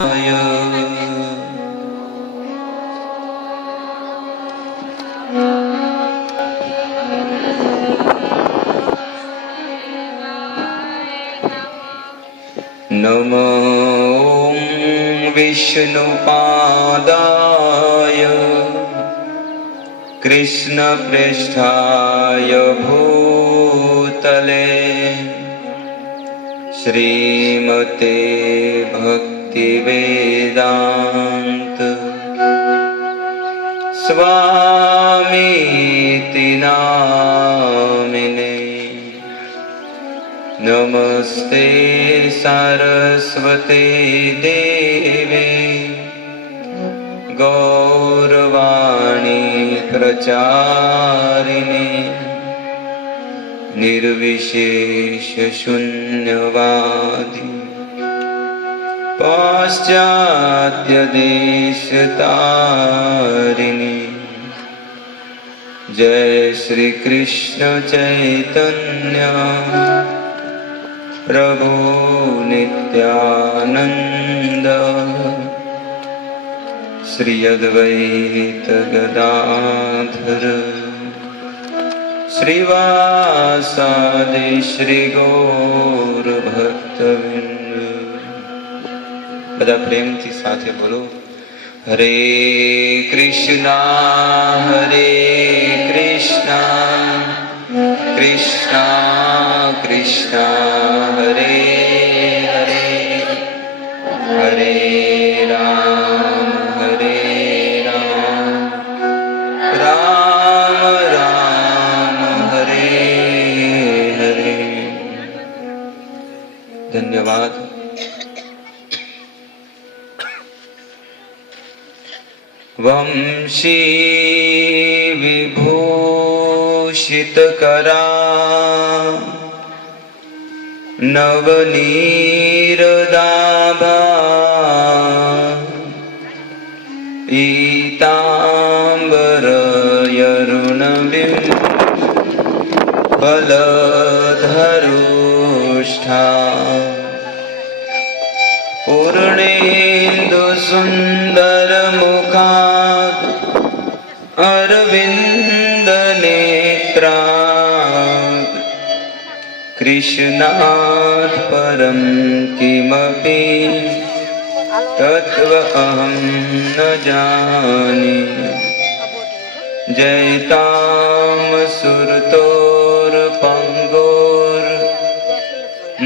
नमो विष्णुपादाय कृष्णप्रेष्ठाय भूतले श्रीमते भक्तिवेदान्त स्वामीति नामिने। नमस्ते सरस्वती देवे गौरवाणी प्रचारिणे निर्विशेष शून्यवादी पाश्चात्य देशतारिणे। जय श्री कृष्ण चैतन्य प्रभु नित्यानंद श्री अद्वैत गदाधर श्रीवासादि श्री गौर भक्तवृंद। બધા પ્રેમથી સાથે બોલો, હરે કૃષ્ણા કૃષ્ણા કૃષ્ણા હરે હરે, હરે રામ રામ રામ હરે હરે। ધન્યવાદ। वंशी विभूषित करा नवनीरदाभा पीतांबर यरुणबिम्बलधरुष्ठा पूर्णेन्दु सुंदर मुखा अरविंद नेत्रा कृष्णात् परं किमपि तत्व अहं न जाने। जयताम सुरतोर्पङ्गोर्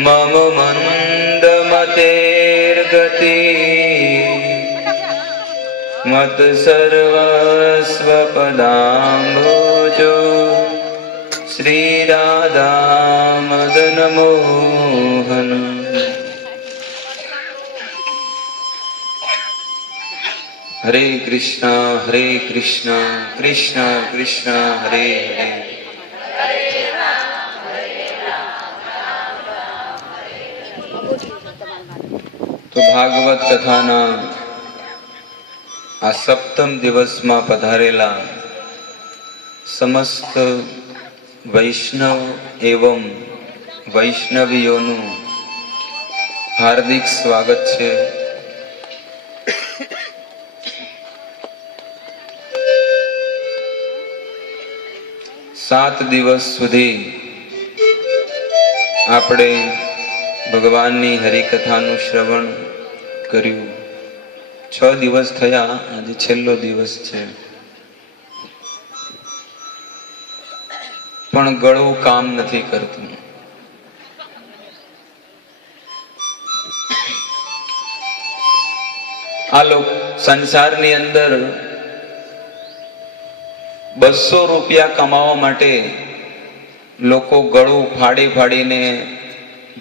मम मन्दमतेर्गति मत सर्वस्वपदाम्भोजो श्रीराधा मदन मोहन। हरे कृष्णा कृष्णा कृष्णा हरे हरे। तो भागवत कथाना आ सप्तम दिवस में पधारेला समस्त वैष्णव एवं वैष्णवीओनु हार्दिक स्वागत छे। 7 दिवस सुधी आपणे भगवाननी हरिकथानु श्रवण कर्યું। 6 दिवस थया, આજે છેલ્લો દિવસ છે, પણ ગળું કામ નથી કરતું। આ લોક સંસારની અંદર 200 રૂપિયા કમાવા માટે લોકો ગળું ફાડી ફાડીને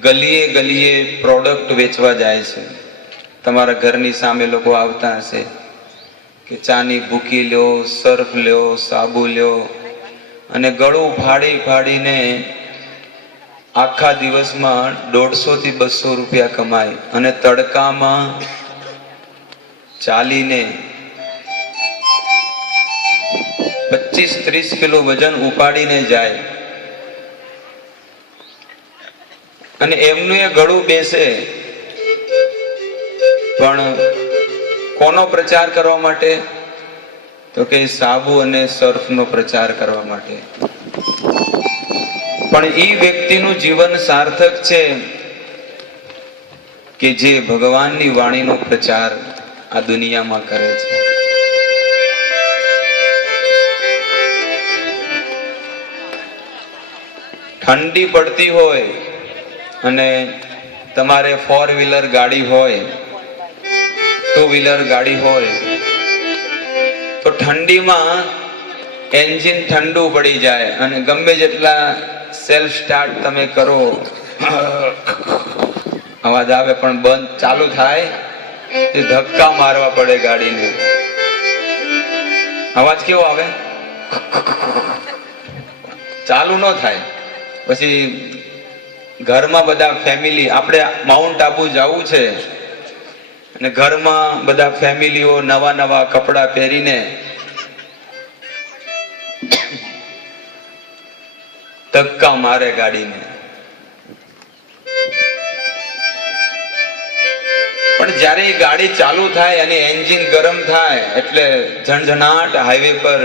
ગલીએ ગલીએ પ્રોડક્ટ વેચવા જાય છે। તમારા ઘરની સામે લોકો આવતા હશે કે ચાની ભૂકી લ્યો, સર્ફ લ્યો, સાબુ લ્યો, અને ગળું ફાડી ફાડીને આખા દિવસમાં 150 થી 200 રૂપિયા કમાય અને તડકામાં ચાલીને 25-30 કિલો વજન ઉપાડીને જાય અને એમનું એ ગળું બેસે પણ કોનો પ્રચાર કરવા માટે? તો કે સાબુ અને સર્ફનો પ્રચાર કરવા માટે. પણ એ વ્યક્તિનું જીવન સાર્થક છે કે જે ભગવાનની વાણીનો પ્રચાર આ દુનિયામાં કરે છે. ઠંડી પડતી હોય અને તમારે 4 વ્હીલર ગાડી હોય, 2 વ્હીલર ગાડી હોય, તો ઠંડીમાં એન્જિન ઠંડુ પડી જાય અને ગમે જેટલા સેલ્ફ સ્ટાર્ટ તમે કરો, અવાજ આવે પણ બંધ ચાલુ થાય તે ધક્કા મારવા પડે ગાડીને. અવાજ કેવો આવે? ચાલુ ન થાય. પછી ઘરમાં બધા ફેમિલી, આપણે માઉન્ટ આબુ જવું છે અને ઘરમાં બધા ફેમિલીઓ નવા નવા કપડા પહેરીને ધક્કા મારે ગાડીને. પણ જ્યારે એ ગાડી ચાલુ થાય અને એન્જિન ગરમ થાય એટલે ઝણઝણાટ હાઈવે પર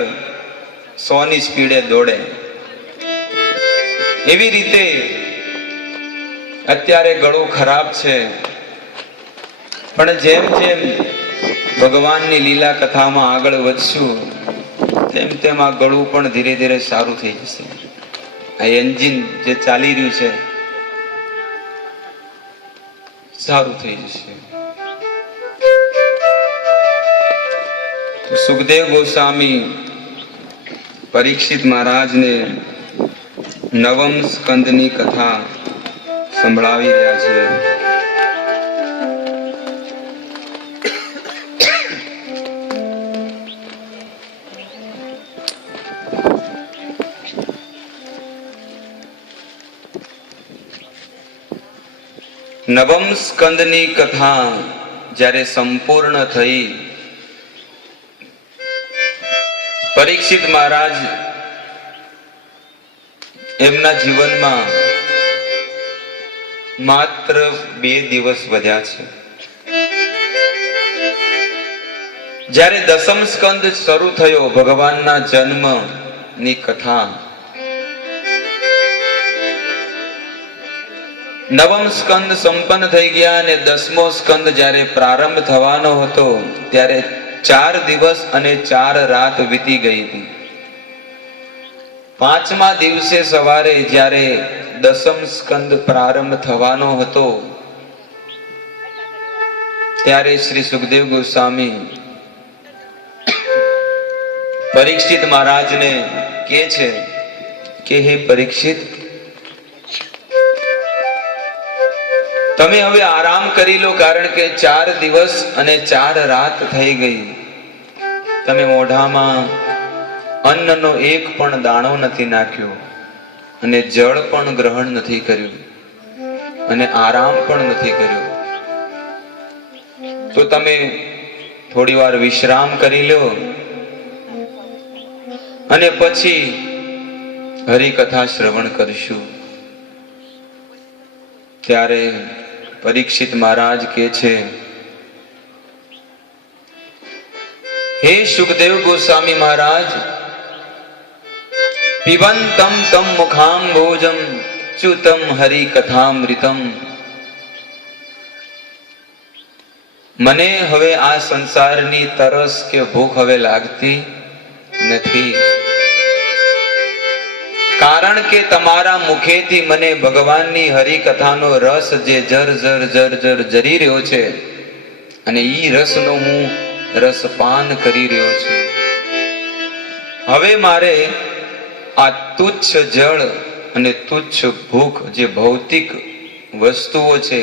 100ની સ્પીડે દોડે. એવી રીતે અત્યારે ગળું ખરાબ છે, પણ જેમ જેમ ભગવાનની લીલા કથામાં આગળ વધશું તેમ તેમ આ ગળું પણ ધીરે ધીરે સારું થઈ જશે. આ એન્જિન જે ચાલી રહ્યું છે સારું થઈ જશે. સુખદેવ ગોસ્વામી પરીક્ષિત મહારાજને નવમ સ્કંદની કથા સંભળાવી રહ્યા છે. નવમ સ્કંદની કથા જ્યારે સંપૂર્ણ થઈ, પરીક્ષિત મહારાજ એમના જીવનમાં માત્ર 2 દિવસ વધ્યા છે. જ્યારે દસમ સ્કંદ શરૂ થયો, ભગવાનના જન્મની કથા, નવમ સ્કંદ સંપન્ન થઈ ગયા અને 10મો સ્કંદ જ્યારે પ્રારંભ થવાનો હતો ત્યારે 4 દિવસ અને 4 રાત વીતી ગઈ હતી. 5મા દિવસે સવારે જ્યારે દસમ સ્કંદ પ્રારંભ થવાનો હતો ત્યારે શ્રી સુખદેવ ગોસ્વામી પરીક્ષિત મહારાજને કહે છે કે હે પરીક્ષિત, તમે હવે આરામ કરી લો, કારણ કે 4 દિવસ અને 4 રાત થઈ ગઈ. તમે મોઢામાં અન્નનો એક પણ દાણો નથી નાખ્યો અને જળ પણ ગ્રહણ નથી કર્યું અને આરામ પણ નથી કર્યો. તો તમે થોડી વાર વિશ્રામ કરી લો અને પછી હરિકથા શ્રવણ કરશું. ત્યારે પરીક્ષિત મહારાજ કહે છે, હે સુખદેવ ગોસ્વામી મહારાજ, પિબંતમ તમ મુખામ્બોજમ ચ્યુતમ હરિ કથામૃતમ. મને હવે આ સંસારની તરસ કે ભૂખ હવે લાગતી નથી, કારણ કે તમારા મુખેથી મને ભગવાનની હરિકથાનો રસ જે જર જર જર જર જરી રહ્યો છે અને ઈ રસનો હું રસપાન કરી રહ્યો છું. હવે મારે આ તુચ્છ જળ અને તુચ્છ ભૂખ જે ભૌતિક વસ્તુઓ છે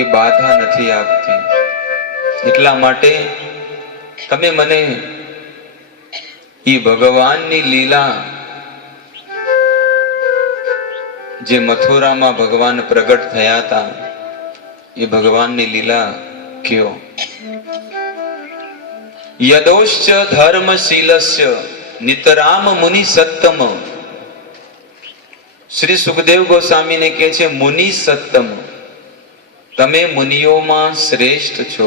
એ બાધા નથી આપતી. એટલા માટે તમે મને ઈ ભગવાનની લીલા, જે મથુરામાં ભગવાન પ્રગટ થયા હતા, એ ભગવાનની લીલા કયો. યદોશ્ચ ધર્મશીલસ્ય નિતરામ મુનિ સત્તમ. શ્રી સુખદેવ ગોસ્વામીને કહે છે મુનિ સત્તમ, તમે મુનિઓમાં શ્રેષ્ઠ છો,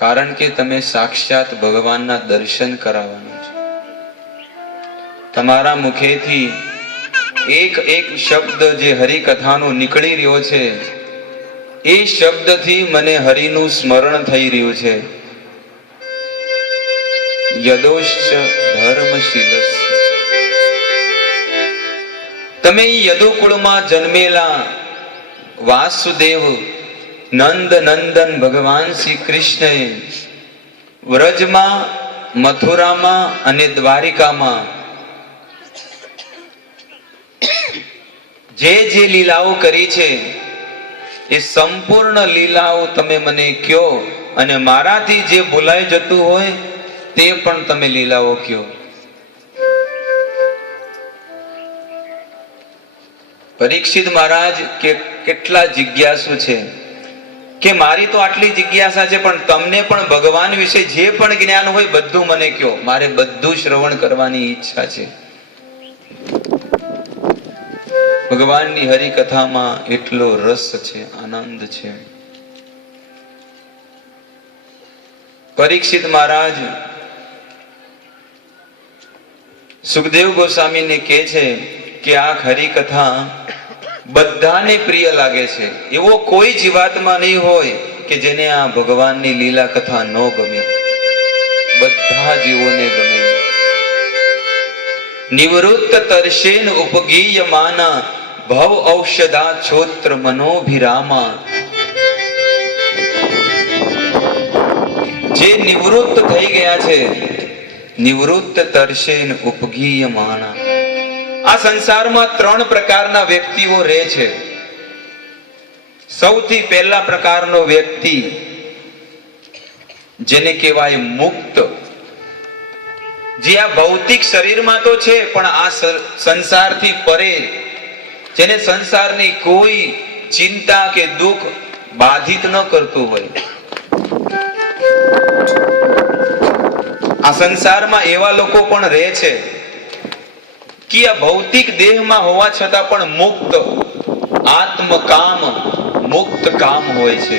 કારણ કે તમે સાક્ષાત ભગવાનના દર્શન કરાવવાના છો. તમારા મુખેથી એક એક શબ્દ જે હરિકથાનો નીકળી રહ્યો છે, એ શબ્દથી મને હરિનું સ્મરણ થઈ રહ્યું છે. યદોશ્ચ ધર્મશીલસ્ય. તમે યદુકુળમાં જન્મેલા વાસુદેવ નંદ નંદન ભગવાન શ્રી કૃષ્ણએ વ્રજમાં, મથુરામાં અને દ્વારિકામાં જે જે લીલાઓ કરી છે, એ સંપૂર્ણ લીલાઓ તમે મને કયો, અને મારાથી જે ભૂલાઈ જતું હોય તે પણ તમે લીલાઓ કયો. પરીક્ષિત મહારાજ કેટલા જિજ્ઞાસુ છે કે મારી તો આટલી જિજ્ઞાસા છે, પણ તમને પણ ભગવાન વિશે જે પણ જ્ઞાન હોય બધું મને કયો, મારે બધું શ્રવણ કરવાની ઈચ્છા છે. ભગવાનની હરિકથામાં એટલો રસ છે, આનંદ છે. પરીક્ષિત મહારાજ સુખદેવ ગોસ્વામીને કહે છે કે આ હરિકથા બધાને પ્રિય લાગે છે. એવો કોઈ જીવાત્મા નહીં હોય કે જેને આ ભગવાનની લીલા કથા ન ગમે. બધા જીવોને ગમે. નિવૃત્ત તર્ષેન ઉપગીયમાના ભવ ઔષધા છોત્ર મનોભિરામા. જે નિવૃત્ત થઈ ગયા છે, નિવૃત્ત તર્ષેન ઉપગીયમાના. આ સંસારમાં ત્રણ પ્રકારના વ્યક્તિઓ રહે છે. સૌથી પહેલા પ્રકારનો વ્યક્તિ જેને કહેવાય મુક્ત, જે આ ભૌતિક શરીરમાં તો છે પણ આ સંસારથી પરે, જેને સંસારની કોઈ ચિંતા કે દુઃખ બાધિત ન કરતું હોય. આ સંસારમાં એવા લોકો પણ રહે છે કે આ ભૌતિક દેહમાં હોવા છતાં પણ મુક્ત, આત્મકામ, મુક્ત કામ હોય છે.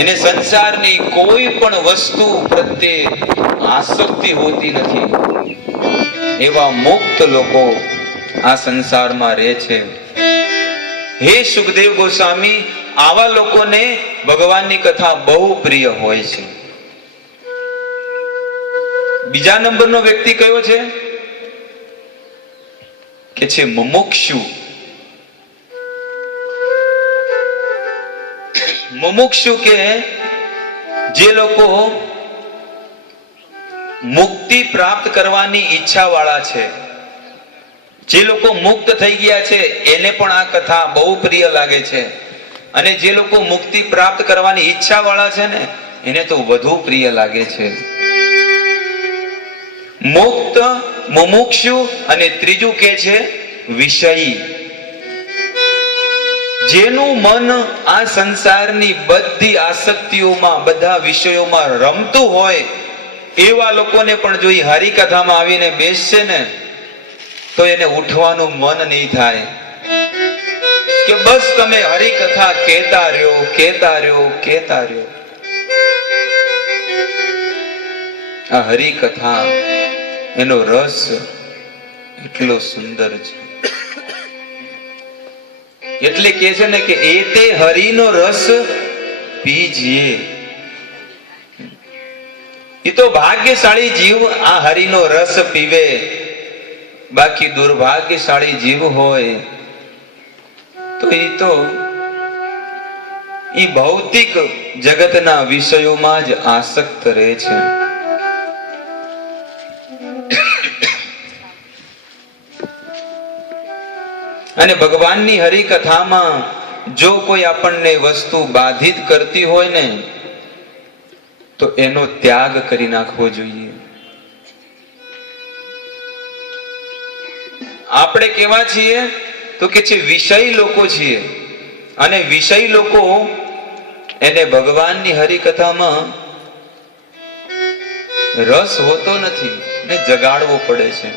એને સંસારની કોઈ પણ વસ્તુ પ્રત્યે આસક્તિ હોતી નથી. એવા મુક્ત લોકો આ સંસારમાં રહે છે. હે સુખદેવ ગોસ્વામી, આવા લોકોને ભગવાનની કથા બહુ પ્રિય હોય છે. બીજા નંબરનો વ્યક્તિ કયો છે કે છે મુમુક્ષુ. મુમુક્ષુ કે જે લોકો મુક્તિ પ્રાપ્ત કરવાની ઈચ્છા વાળા છે, જે લોકો મુક્ત થઈ ગયા છે, એને પણ આ કથા બહુ પ્રિય લાગે છે. અને જે લોકો મુક્તિ પ્રાપ્ત કરવાની ઈચ્છા વાળા છે ને, એને તો વધુ પ્રિય લાગે છે. મુક્ત, મુમુક્ષુ અને ત્રીજું કે છે વિષયી. જેનું મન આ સંસારની બધી આસક્તિઓમાં, બધા વિષયોમાં રમતું હોય, એવા લોકોને પણ જો એ હરિકથામાં આવીને બેસશે ને તો એને ઉઠવાનું મન નહીં થાય કે બસ તમે હરિકથા કહેતા રહ્યો, કહેતા રહ્યો, કહેતા રહ્યો. આ હરિકથા, એનો રસ એટલો સુંદર છે. એટલે કે છે ને કે એ તે હરિનો રસ પીજીએ. એ તો ભાગ્યશાળી જીવ આ હરિનો રસ પીવે. બાકી દુર્ભાગ્યશાળી જીવ હોય તો એ ભૌતિક જગતના વિષયોમાં જ આસક્ત રહે છે. અને ભગવાનની હરિકથામાં જો કોઈ આપણને વસ્તુ બાધિત કરતી હોય ને તો એનો ત્યાગ કરી નાખવો જોઈએ. આપણે કેવા છીએ તો કે છે વિષય લોકો છીએ. અને વિષય લોકો એને ભગવાનની હરિકથામાં રસ હોતો નથી ને જગાડવો પડે છે.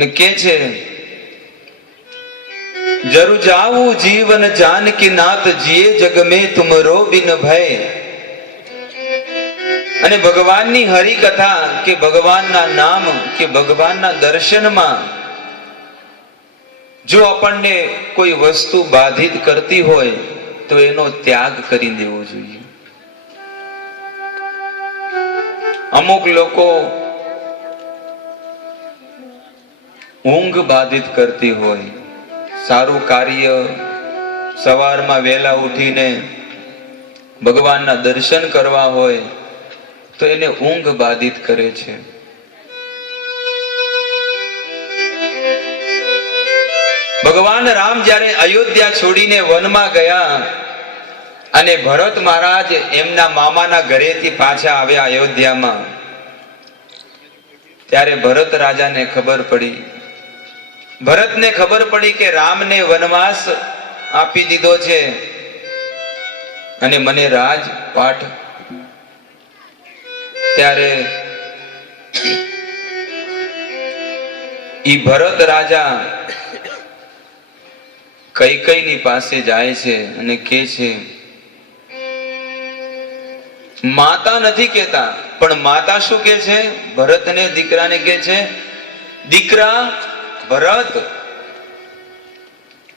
અને કે છે, જરુ જાવું જીવન જાનકી નાથ જીએ જગ મેં તુમરો બિન ભય. અને ભગવાનની હરિકથા કે ભગવાનના નામ કે ભગવાનના દર્શનમાં જો આપણને કોઈ વસ્તુ બાધિત કરતી હોય તો એનો ત્યાગ કરી દેવો જોઈએ. અમુક લોકો ઊંઘ બાધિત કરતી હોય, સારું કાર્ય સવારમાં વહેલા ઉઠીને ભગવાનના દર્શન કરવા હોય તો એને ઊંઘ બાધિત કરે છે. ભગવાન રામ જ્યારે અયોધ્યા છોડીને વનમાં ગયા અને ભરત મહારાજ એમના મામાના ઘરેથી પાછા આવ્યા અયોધ્યામાં, ત્યારે ભરત રાજાને ખબર પડી, ભરતને ખબર પડી કે રામને વનવાસ આપી દીધો છે અને મને રાજપાઠ. ત્યારે ઈ ભરત રાજા કૈકેયીની પાસે જાય છે અને કહે છે, માતા નથી કહેતા, પણ માતા શું કહે છે? ભરતને, દીકરાને કહે છે, દીકરા ભરત,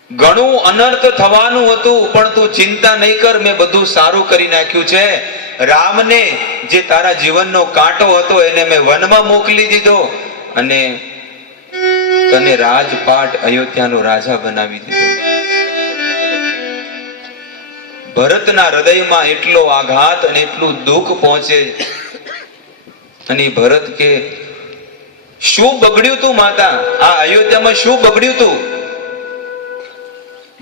ઘણું અનર્થ થવાનું હતું પણ તું ચિંતા નહીં કર, મેં બધું સારું કરી નાખ્યું છે. રામને, જે તારા જીવનનો કાંટો હતો, એને મેં વનમાં મોકલી દીધો અને તને રાજપાટ અયોધ્યાનો રાજા બનાવી દીધો. ભરતના હૃદયમાં એટલો આઘાત અને એટલું દુઃખ પહોંચે અને ભરત કે, શું બગડ્યું તું માતા? આ અયોધ્યામાં શું બગડ્યું તું?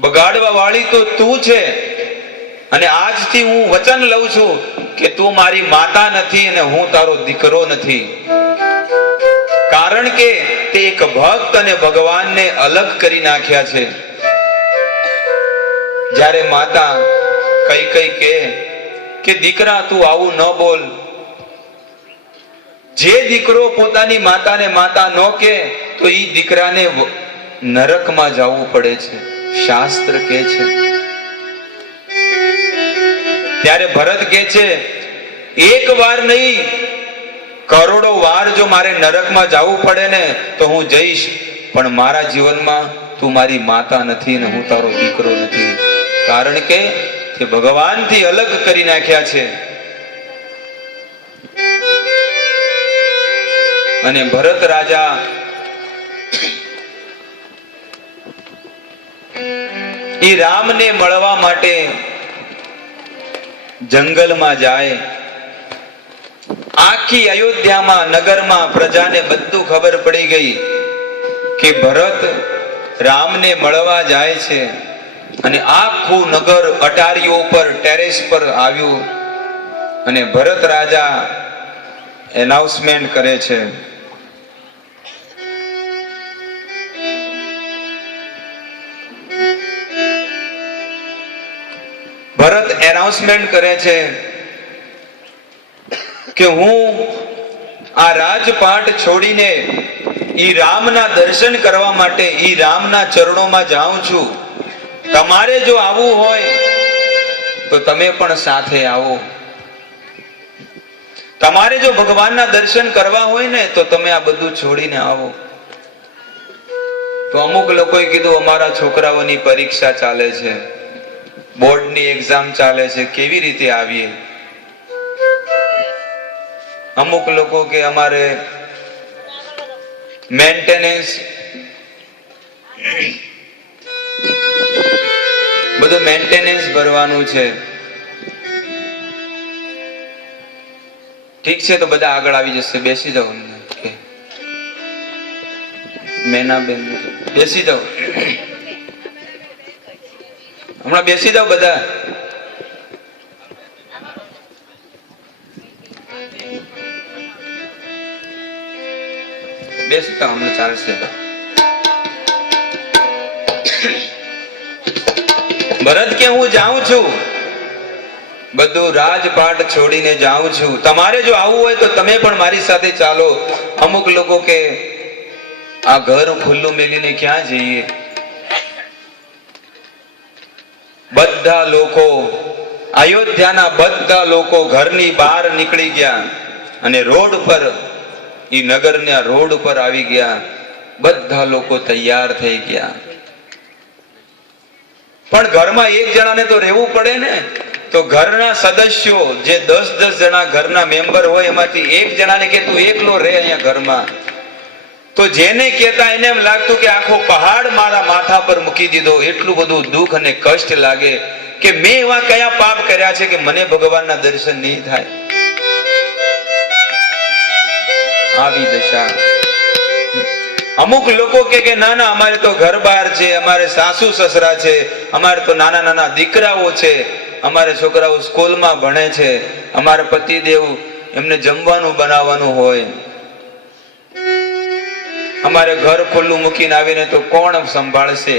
બગાડવા વાળી તો તું છે અને આજથી હું વચન લઉં છું કે તું મારી માતા નથી અને હું તારો દીકરો નથી. કારણ કે તે એક ભક્ત અને ભગવાનને અલગ કરી નાખ્યા છે. જ્યારે માતા કૈકેયી કહે કે દીકરા તું આવું ન બોલ, જે દીકરો પોતાની માતાને માતા ન કહે તો ઈ દીકરાને નરકમાં જવું પડે છે, શાસ્ત્ર કહે છે. ત્યારે ભરત કહે છે, એક વાર નહીં, કરોડો વાર જો મારે નરકમાં જવું પડે ને તો હું જઈશ, પણ મારા જીવનમાં તું મારી માતા નથી ને હું તારો દીકરો નથી. કારણ કે તે ભગવાનથી અલગ કરી નાખ્યા છે. અને ભરત રાજા ઈ રામને મળવા માટે જંગલમાં જાય. આખી અયોધ્યામાં, નગરમાં પ્રજાને બધું ખબર પડી ગઈ કે ભરત રામને મળવા જાય છે. અને આખું નગર અટારીઓ પર, ટેરેસ પર આવ્યું અને ભરત રાજા એનાઉન્સમેન્ટ કરે છે, ભરત એનાઉન્સમેન્ટ કરે છે કે હું આ રાજપાટ છોડીને ઈ રામના દર્શન કરવા માટે ઈ રામના ચરણોમાં જાઉં છું. તમારે જો આવવું હોય તો તમે પણ સાથે આવો. તમારે જો ભગવાનના દર્શન કરવા હોય ને તો તમે આ બધું છોડીને આવો. તો અમુક લોકોએ કીધું, અમારા છોકરાઓની પરીક્ષા ચાલે છે, બોર્ડની એક્ઝામ ચાલે છે, કેવી રીતે આવીએ? અમુક લોકો કે અમારે મેન્ટેનન્સ, બધું મેન્ટેનન્સ ભરવાનું છે. ઠીક છે, તો બધા આગળ આવી જશે, બેસી જાઓ. મેનાબેન બેસી જાઓ, હમણાં બેસી જાઓ બધા. બેસી જાઓ, હમણાં ચાલશે. ભરત કે હું જાઉં છું, બધું રાજપાટ છોડીને જાઉં છું. તમારે જો આવવું હોય તો તમે પણ મારી સાથે ચાલો. અમુક લોકો કે આ ઘર ખુલ્લું મેલીને ક્યાં જઈએ? બધા લોકો, અયોધ્યાના બધા લોકો ઘરની બહાર નીકળી ગયા અને રોડ પર, ઈ નગરના રોડ પર આવી ગયા. બધા લોકો તૈયાર થઈ ગયા. પણ ઘરમાં એક જણાને તો રહેવું પડે ને. તો ઘરના સદસ્યો જે 10-10 જણા ઘરના મેમ્બર હોય, એમાંથી એક જણાને કે તું એકલો રહે અહીંયા ઘરમાં. તો જેને કહેતા એને એમ લાગતું કે આખો પહાડ મારા માથા પર મૂકી દીધો. એટલું બધું દુઃખ અને કષ્ટ લાગે કે મેં એવા કયા પાપ કર્યા છે કે મને ભગવાનના દર્શન નહીં થાય. આવી દશા. અમુક લોકો કે ના ના, અમારે તો ઘર બહાર છે, અમારે સાસુ સસરા છે, અમારે તો નાના નાના દીકરાઓ છે, અમારે છોકરાઓ સ્કૂલમાં ભણે છે, અમારે પતિદેવ એમને જમવાનું બનાવવાનું હોય, અમારે ઘર ખુલ્લું મૂકીને આવીને તો કોણ સંભાળશે?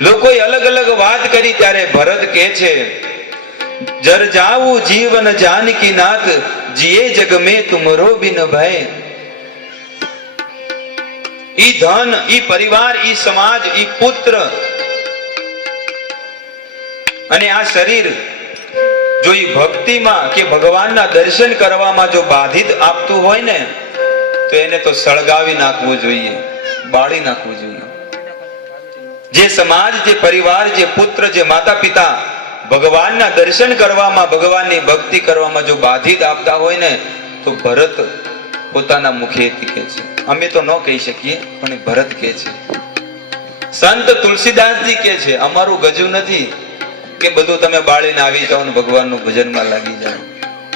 લોકોએ અલગ અલગ વાત કરી. ત્યારે ભરત કહે છે, જર જાવું જીવન જાનકી નાથ, જીએ જગ મેં તુમરો બિન ભય. ઈ ધન, ઈ પરિવાર, ઈ સમાજ, ઈ પુત્ર અને આ શરીર જો ઈ ભક્તિમાં કે ભગવાનના દર્શન કરવામાં જો બાધિત આપતું હોય ને, તો એને તો સળગાવી નાખવું જોઈએ, બાળી નાખવું જોઈએ. જે સમાજ, જે પરિવાર, જે પુત્ર, જે માતા પિતા ભગવાનના દર્શન કરવામાં, ભગવાનની ભક્તિ કરવામાં જો બાધિત આપતા હોય ને, તો ભરત પોતાના મુખેથી કહે છે. અમે તો ન કહી શકીએ, પણ ભરત કહે છે. સંત તુલસીદાસજી કહે છે, અમારું ગજુ નથી કે બધું તમે બાળીને આવી જાઓ ને ભગવાનનું ભજનમાં લાગી જાઓ.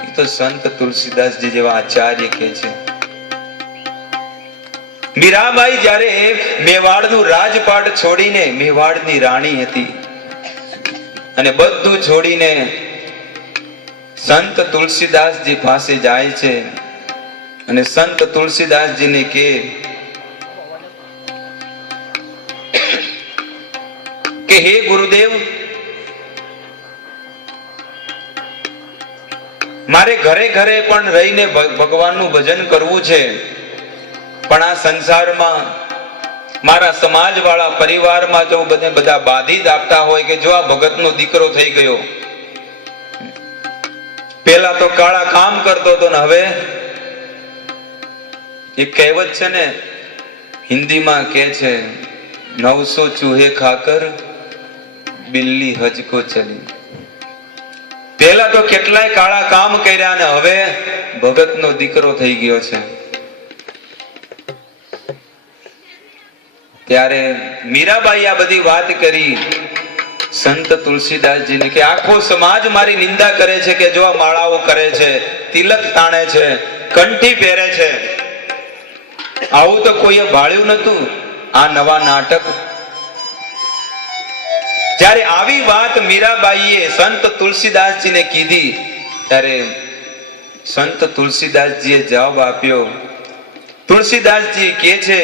એ તો સંત તુલસીદાસજી જેવા આચાર્ય કહે છે. મીરાબાઈ જ્યારે મેવાડનું રાજપાટ છોડીને, મેવાડની રાણી હતી, અને બધું છોડીને સંત તુલસીદાસજી પાસે જાય છે. અને સંત તુલસીદાસજીને કે હે ગુરુદેવ, મારે ઘરે ઘરે પણ રહીને ભગવાનનું ભજન કરવું છે, પણ આ સંસારમાં મારા સમાજ વાળા પરિવારમાં જો બધા બાધિત આપતા હોય કે જો આ ભગતનો દીકરો થઈ ગયો, પેલા તો કાળા કામ કરતો હતો ને હવે એક કહેવત છે ને, હિન્દીમાં કે છે, 900 ચૂહે ખાકર બિલ્લી હજ કો ચલી. પેલા તો કેટલાય કાળા કામ કર્યા ને હવે ભગતનો દીકરો થઈ ગયો છે. ત્યારે મીરાબાઈ આ બધી વાત કરી સંત તુલસીદાસજીને કે આખો સમાજ મારી નિંદા કરે છે કે જો આ માળાઓ કરે છે, તિલક તાણે છે, કંઠી પહેરે છે, આવું તો કોઈએ ભાળ્યું નતું. આ નવા નાટક. જ્યારે આવી વાત મીરાબાઈએ સંત તુલસીદાસજીને કીધી, ત્યારે સંત તુલસીદાસજીએ જવાબ આપ્યો. તુલસીદાસજી કહે છે,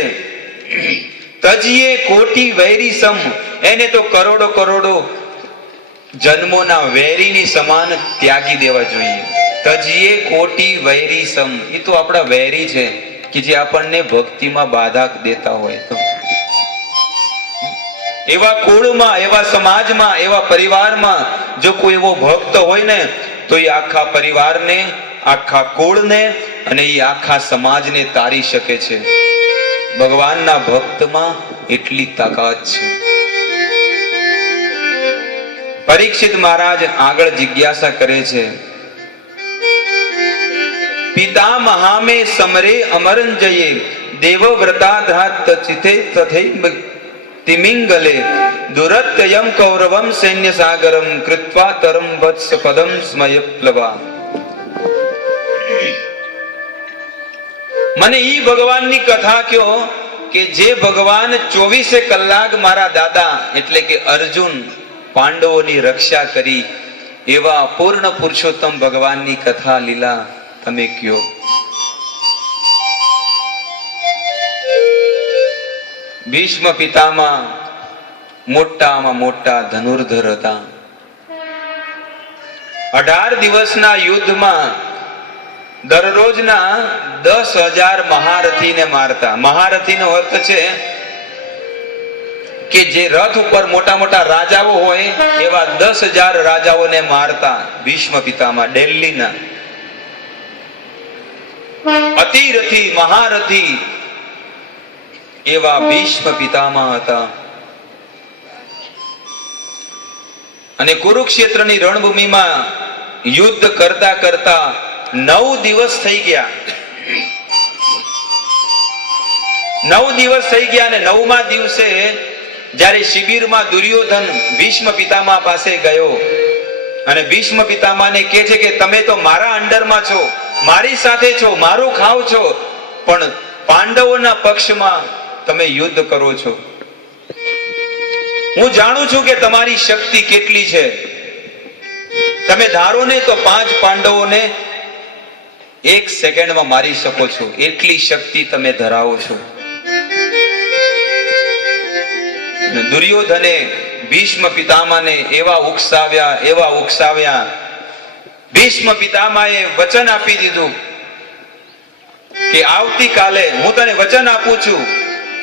તજીએ કોટી વૈરી સમ, એને તો કરોડો કરોડો જન્મોના વૈરીની સમાન ત્યાગી દેવા જોઈએ. તજીએ કોટી વૈરી સમ, એ તો આપણા વૈરી છે કે જે આપણને ભક્તિમાં બાધા દેતા હોય. તો એવા કુળમાં, એવા સમાજમાં, એવા પરિવારમાં જો કોઈ એવો ભક્ત હોય ને, તો એ આખા પરિવારને, આખા કુળને અને એ આખા સમાજને તારી શકે છે. ભગવાનના ભક્તમાં એટલી તાકાત છે. પરીક્ષિત મહારાજ આગળ જિજ્ઞાસા કરે છે, પિતા મહામે સમરે અમરંજયે દેવવ્રતાધાત ચિતે તથે તિમિંગલે દુરત્યયમ કૌરવમ સૈન્ય સાગરમ કૃત્વા તરમ વત્સ પદમ સ્મયપ્લવા. મને ઈ ભગવાનની કથા કયો કે જે ભગવાન 24 કલાક મારા દાદા એટલે કે અર્જુન પાંડવોની રક્ષા કરી, એવા પૂર્ણ પુરુષોત્તમ ભગવાનની કથા લીલા તમે કયો. ભીષ્મ પિતામાં મોટામાં મોટા ધનુર્ધર હતા. 18 દિવસના યુદ્ધમાં દરરોજના 10,000 મહારથીને મારતા. મહારથીનો અર્થ છે કે જે રથ ઉપર મોટા મોટા રાજાઓ હોય એવા 10,000 રાજાઓને મારતા ભીષ્મ પિતામહ. દિલ્હીના અતિરથી મહારથી એવા ભીષ્મ પિતામહ હતા. અને કુરુક્ષેત્રની રણભૂમિમાં યુદ્ધ કરતા કરતા 9 દિવસ થઈ ગયા. 9 દિવસ થઈ ગયા અને 9મા દિવસે જ્યારે શિબિરમાં દુર્યોધન ભીષ્મ પિતામહ પાસે ગયો અને ભીષ્મ પિતામહને કહે છે કે તમે તો મારા અંડરમાં છો, મારી સાથે છો, મારું ખાવ છો, પણ પાંડવોના પક્ષમાં તમે યુદ્ધ કરો છો. હું જાણું છું કે તમારી શક્તિ કેટલી છે. તમે ધારો ને તો 5 પાંડવોને 1 સેકન્ડમાં મારી શકો છો, એટલી શક્તિ તમે ધરાવો છો. દુર્યોધને ભીષ્મ પિતામહને એવા ઉકસાવ્યા. ભીષ્મ પિતામહે વચન આપી દીધું કે આવતીકાલે હું તને વચન આપું છું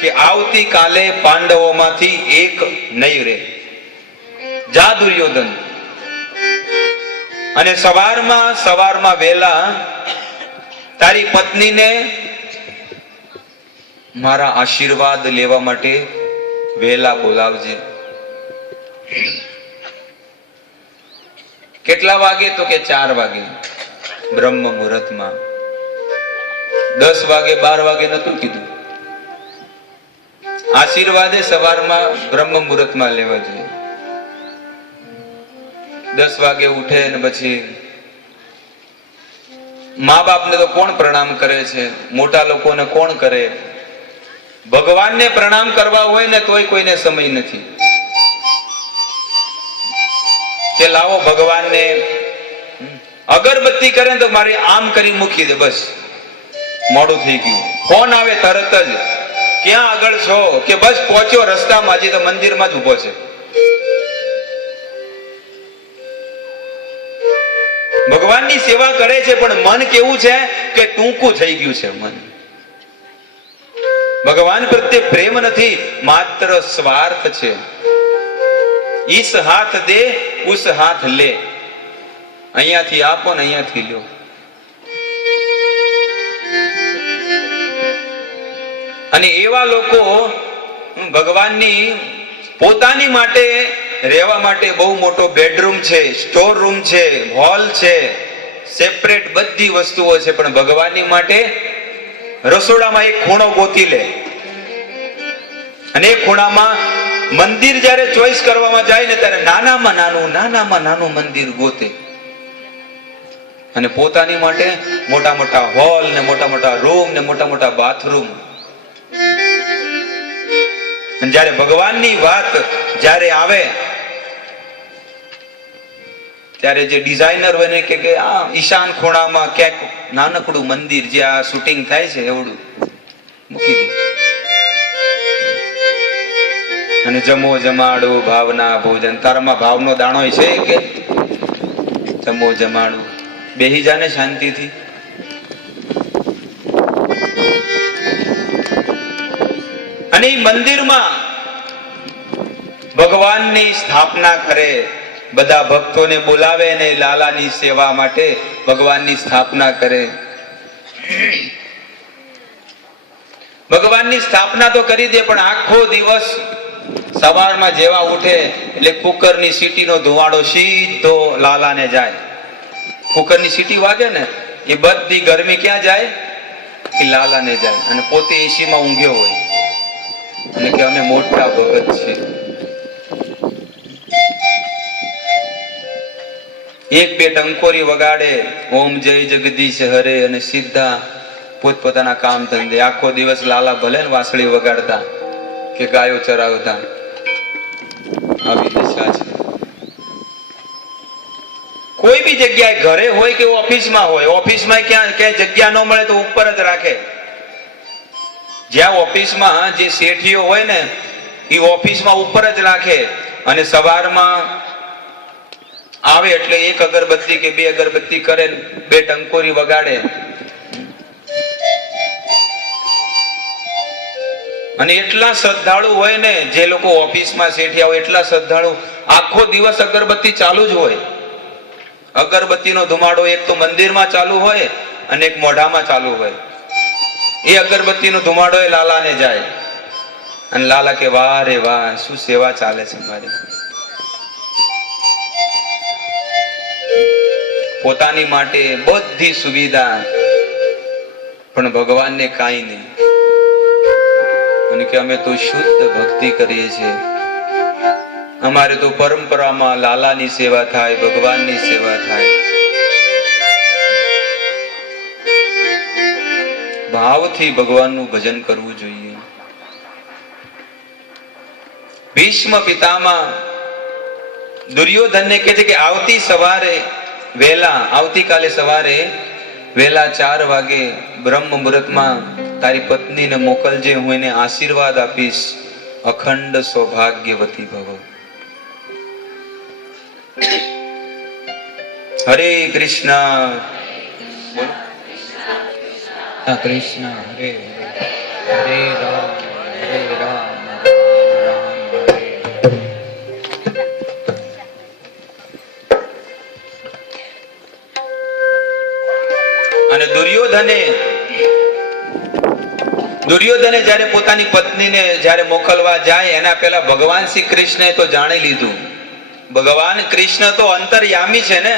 કે આવતીકાલે પાંડવોમાંથી એક નહીં રહે. જા દુર્યોધન. અને સવારમાં વહેલા તારી પત્નીને મારા આશીર્વાદ લેવા માટે વહેલા બોલાવજે. કેટલા વાગે? તો કે 4 વાગે બ્રહ્મ મુહૂર્તમાં. 10 વાગે 12 વાગે નતું કીધું. આશીર્વાદે સવારમાં બ્રહ્મ મુહૂર્તમાં લેવા જોઈએ. 10 વાગે ઉઠે ને પછી મા બાપને તો કોણ પ્રણામ કરે છે? મોટા લોકોને કોણ કરે? ભગવાનને પ્રણામ કરવા હોય ને તોય કોઈને સમય નથી કે લાવો ભગવાનને. અગરબત્તી કરે તો મારે આમ કરી મૂકી દે, બસ મોડું થઈ ગયું. ફોન આવે તરત જ, ક્યાં આગળ છો? કે બસ પહોંચ્યો રસ્તામાં, હજી તો મંદિરમાં જ ઉભો છે. ભગવાનની સેવા કરે છે પણ મન કેવું છે કે ટૂંકું થઈ ગયું છે. મન ભગવાન પ્રત્યે પ્રેમ નથી, માત્ર સ્વાર્થ છે. ઈસ હાથ દે ઉસ હાથ લે. અહીંયાથી આપો ને અહીંયાથી લ્યો. અને એવા લોકો ભગવાનની પોતાની માટે રહેવા માટે બહુ મોટો બેડરૂમ છે, સ્ટોર રૂમ છે, હોલ છે, સેપરેટ બધી વસ્તુઓ છે, પણ ભગવાનની માટે રસોડામાં એક ખૂણો ગોતી લે. અને એ ખૂણામાં મંદિર જ્યારે ચોઈસ કરવામાં જાય ને ત્યારે નાનામાં નાનું મંદિર ગોતે. અને પોતાની માટે મોટા મોટા હોલ ને મોટા મોટા રૂમ ને મોટા મોટા બાથરૂમ. અને જ્યારે ભગવાનની વાત જ્યારે આવે ત્યારે જે ડિઝાઇનર હોય કે આ ઈશાન ખૂણામાં ક્યાંક નાનકડું મંદિર જ્યાં શૂટિંગ થાય છે એવડું મૂકી દે. અને જમો જમાડો ભાવના ભોજન. તારામાં ભાવનો દાણો છે કે જમો જમાડું? બેહી જાને શાંતિથી. અને એ મંદિરમાં ભગવાનની સ્થાપના કરે, બધા ભક્તોને બોલાવે ને લાલાની સેવા માટે ભગવાનની સ્થાપના કરે. ભગવાનની સ્થાપના તો કરી દે, પણ આખો દિવસ સવારમાં જેવા ઉઠે એટલે કુકરની સીટીનો ધુવાડો સીધો લાલાને જાય. કુકરની સીટી વાગે ને એ બધી ગરમી ક્યાં જાય? એ લાલાને જાય. અને પોતે એસીમાં ઊંઘ્યો હોય અને કે અમે મોટા ભગત છીએ. એક બે ટંકોરી વગાડે, ઓમ જય જગદીશ હરે, અને સીધા પોતપોતાના કામ ધંધે. આખો દિવસ લાલા ભલે ને વાંસળી વગાડતા કે ગાયો ચરાવતા. આવી દશા છે. કોઈ બી જગ્યાએ, ઘરે હોય કે ઓફિસમાં હોય, ઓફિસમાં ક્યાંય જગ્યા ન મળે તો ઉપર જ રાખે. જ્યાં ઓફિસમાં જે શેઠીઓ હોય ને એ ઓફિસમાં ઉપર જ રાખે. અને સવારમાં આવે એટલે એક અગરબત્તી કે બે અગરબત્તી કરે, બે ટંકોરી વગાડે, અને એટલા શ્રદ્ધાળુ હોય ને, જે લોકો ઓફિસમાં શેઠિયા હોય એટલા શ્રદ્ધાળુ, આખો દિવસ અગરબત્તી ચાલુ જ હોય. અગરબત્તીનો ધુમાડો એક તો મંદિરમાં ચાલુ હોય અને એક મોઢામાં ચાલુ હોય. એ અગરબત્તીનો ધુમાડો એ લાલાને જાય અને લાલા કે વાહ રે વાહ, શું સેવા ચાલે છે મારી. પોતાની માટે બધી સુવિધા, પણ ભગવાનને કાંઈ નહીં. અને કે અમે તો શુદ્ધ ભક્તિ કરીએ છીએ, અમારે તો પરંપરામાં લાલાની સેવા થાય, ભગવાનની સેવા થાય. ભાવથી ભગવાનનું ભજન કરવું જોઈએ. ભીષ્મ પિતામહ દુર્યોધનને કહે છે કે આવતીકાલે સવારે વહેલા 4 વાગે બ્રહ્મ મુહૂર્તમાં તારી પત્નીને મોકલજે, હું એને આશીર્વાદ આપીશ, અખંડ સૌભાગ્યવતી ભવ. હરે કૃષ્ણ. કૃષ્ણ હરે હરે રામ હરે રામ રામ હરે. અને દુર્યોધને જ્યારે પોતાની પત્નીને જ્યારે મોકલવા જાય એના પહેલા ભગવાન શ્રી કૃષ્ણએ તો જાણી લીધું. ભગવાન કૃષ્ણ તો અંતર્યામી છે ને,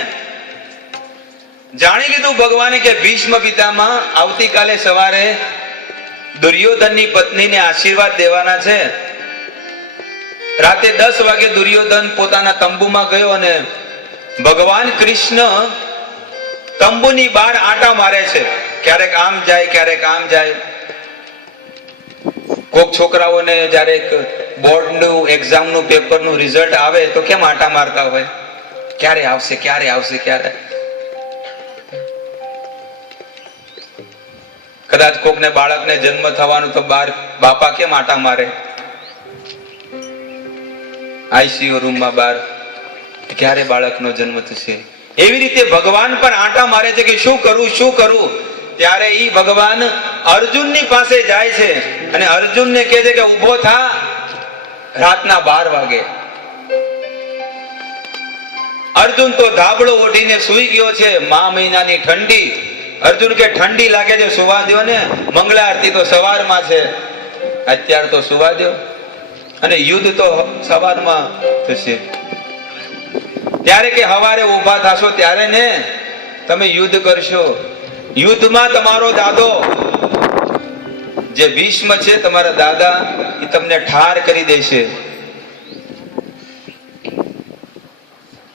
જાણી લીધું ભગવાને કે ભીષ્મ પિતામહ આવતીકાલે સવારે દુર્યોધનની પત્નીને આશીર્વાદ દેવાના છે. રાતે 10 વાગે દુર્યોધન પોતાના તંબુમાં ગયો અને ભગવાન કૃષ્ણ તંબુની બહાર આંટા મારે છે. ક્યારેક આમ જાય, ક્યારેક આમ જાય. કોક છોકરાઓને જ્યારે બોર્ડનું એક્ઝામનું પેપરનું રિઝલ્ટ આવે તો કેમ આંટા મારતા હોય, ક્યારે આવશે, ક્યારે આવશે, ક્યારે. કદાચ કોકને બાળકને જન્મ થવાનું તો બાપા કેમ આંટા મારે આઈસીયુ રૂમમાં બહાર, ક્યારે બાળકનો જન્મ થશે. એવી રીતે ભગવાન પણ આંટા મારે છે કે શું કરું, શું કરું. ત્યારે ઈ ભગવાન અર્જુનની પાસે જાય છે અને અર્જુનને કહે છે કે ઊભો થા, રાતના 12 વાગે. અર્જુન તો ધાબળો ઓઢીને સૂઈ ગયો છે. મહિનાની ઠંડી. અર્જુન કે ઠંડી લાગે છે, સુવા દો ને, મંગળા આરતી તો સવારમાં છે, અત્યારે તો સુવા દો, અને યુદ્ધ તો સવારમાં થશે. ત્યારે કે હવારે ઊભા થશો ત્યારે ને તમે યુદ્ધ કરશો. યુદ્ધમાં તમારો દાદો જે ભીષ્મ છે, તમારા દાદા, એ તમને ઠાર કરી દેશે.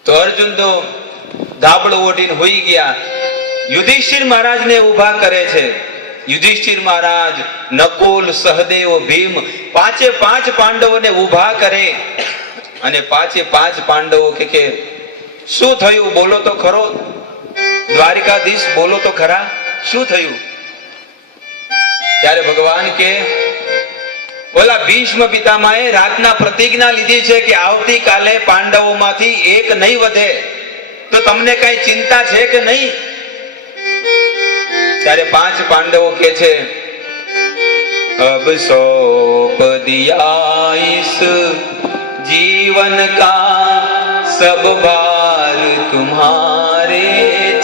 તો અર્જુન તો ધાબળો ઓઢીને હોઈ ગયા. યુધિષ્ઠિર મહારાજને ઊભા કરે છે. યુધિષ્ઠિર મહારાજ, નકુલ, સહદેવ, ભીમ, 5 પાંડવોને ઊભા કરે અને 5 પાંડવો કે શું થયું, બોલો તો ખરો, દ્વારિકાધીશ બોલો તો ખરા, શું થયું. ત્યારે ભગવાન કે ઓલા ભીષ્મ પિતામહે રાતના પ્રતિજ્ઞા લીધી છે કે આવતીકાલે પાંડવોમાંથી એક નહીં વધે, તો તમને કઈ ચિંતા છે કે નહીં. ત્યારે 5 પાંડવો કે છે અબ સૌપ દિયા ઇસ જીવન કા સબ ભાર તુમ્હારે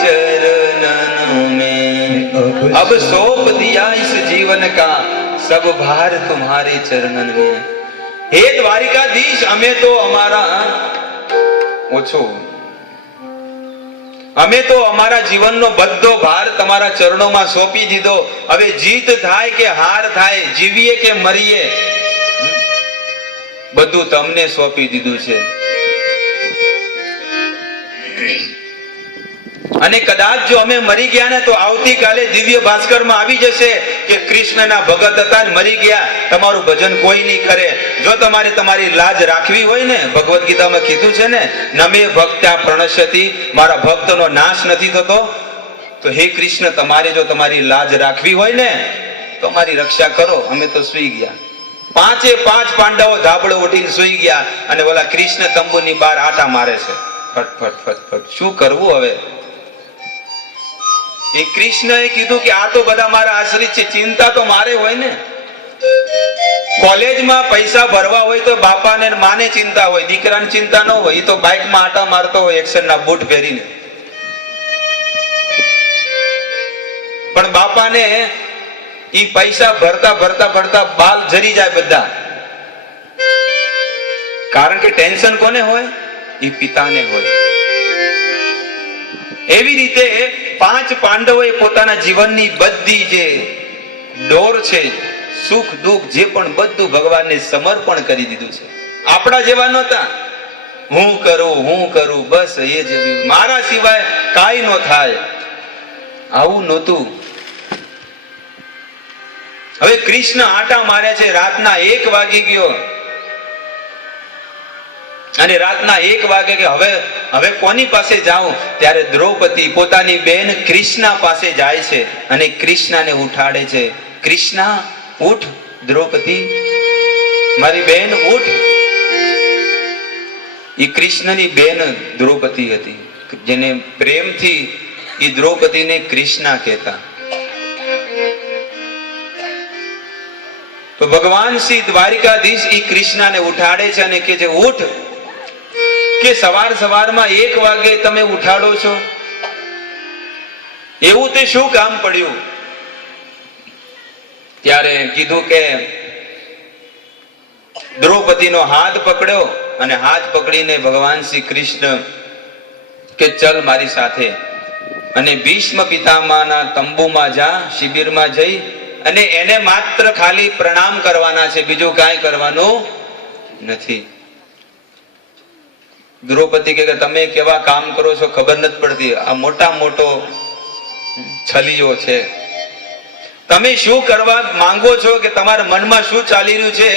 ચरणन में. अब सौंप दिया इस जीवन का सब भार तुम्हारे चरणन में. हे द्वारिकाधीश, અમે તો અમારા જીવનનો બધો ભાર તમારા ચરણોમાં સોંપી દીધો. હવે જીત થાય કે હાર થાય, જીવીએ કે મરીએ, બધું તમને સોંપી દીધું છે. અને કદાચ જો અમે મરી ગયા ને તો આવતીકાલે દિવ્ય ભાસ્કરમાં આવી જશે કે કૃષ્ણના ભગત હતા ને મરી ગયા, તમારું ભજન કોઈ નહીં કરે. જો તમારે તમારી લાજ રાખવી હોય ને, ભગવદ ગીતામાં કીધું છે ને, નમે ભક્ત્યા પ્રણશ્યતિ, મારા ભક્તનો નાશ નથી થતો. તો હે કૃષ્ણ, તમારે જો તમારી લાજ રાખવી હોય ને તો અમારી રક્ષા કરો. અમે તો સુઈ ગયા. 5 પાંડવો ધાબળો ઉઠીને સુઈ ગયા અને ઓલા કૃષ્ણ તંબુની બહાર આટા મારે છે, ફટ ફટ ફટ ફટ. શું કરવું હવે? એ કૃષ્ણએ કીધું કે આ તો બધા મારા આશ્રિત છે, ચિંતા તો મારે હોય ને. કોલેજમાં પૈસા ભરવા હોય તો બાપાને ને માને ચિંતા હોય, દીકરાને ચિંતા ન હોય. એ તો બાઇકમાં આટા મારતો હોય એક્શનના બૂટ પહેરીને. પણ બાપાને ઈ પૈસા ભરતા ભરતા ભરતા બાલ જરી જાય બધા. કારણ કે ટેન્શન કોને હોય? ઈ પિતાને હોય. એવી રીતે 5 પાંડવોએ પોતાના જીવનની બધી જે ડોર છે, સુખ દુઃખ જે પણ બધું ભગવાનને સમર્પણ કરી દીધું છે. આપણા જેવા નહોતા, હું કરું બસ એ જ, મારા સિવાય કાંઈ ન થાય, આવું નહોતું. હવે કૃષ્ણ આટા મારે છે, રાતના 1 વાગી ગયો અને રાતના 1 વાગે કે હવે કોની પાસે જાઉં? ત્યારે દ્રૌપદી પોતાની બેન કૃષ્ણા પાસે જાય છે અને કૃષ્ણાને ઉઠાડે છે. કૃષ્ણા ઉઠ, દ્રૌપદી મારી બેન ઉઠ. એ કૃષ્ણની બેન દ્રૌપદી હતી, જેને પ્રેમથી એ દ્રૌપદીને કૃષ્ણા કહેતા. તો ભગવાન શ્રી દ્વારિકાધીશ એ કૃષ્ણાને ઉઠાડે છે અને કહે છે ઉઠ. કે સવારમાં 1 વાગે તમે ઉઠાડો છો, એવું તે શું કામ પડ્યું? ત્યારે કીધું કે દ્રૌપદીનો હાથ પકડ્યો અને હાથ પકડીને ભગવાન શ્રી કૃષ્ણ કે ચલ મારી સાથે, અને ભીષ્મ પિતામહના તંબુમાં જા, શિબિરમાં જઈ અને એને માત્ર ખાલી પ્રણામ કરવાના છે, બીજું કાંઈ કરવાનું નથી. દ્રૌપદી કે તમે કેવા કામ કરો છો ખબર નથી પડતી, આ મોટો છલીઓ છે. તમે શું કરવા માંગો છો કે તમારા મનમાં શું ચાલી રહ્યું છે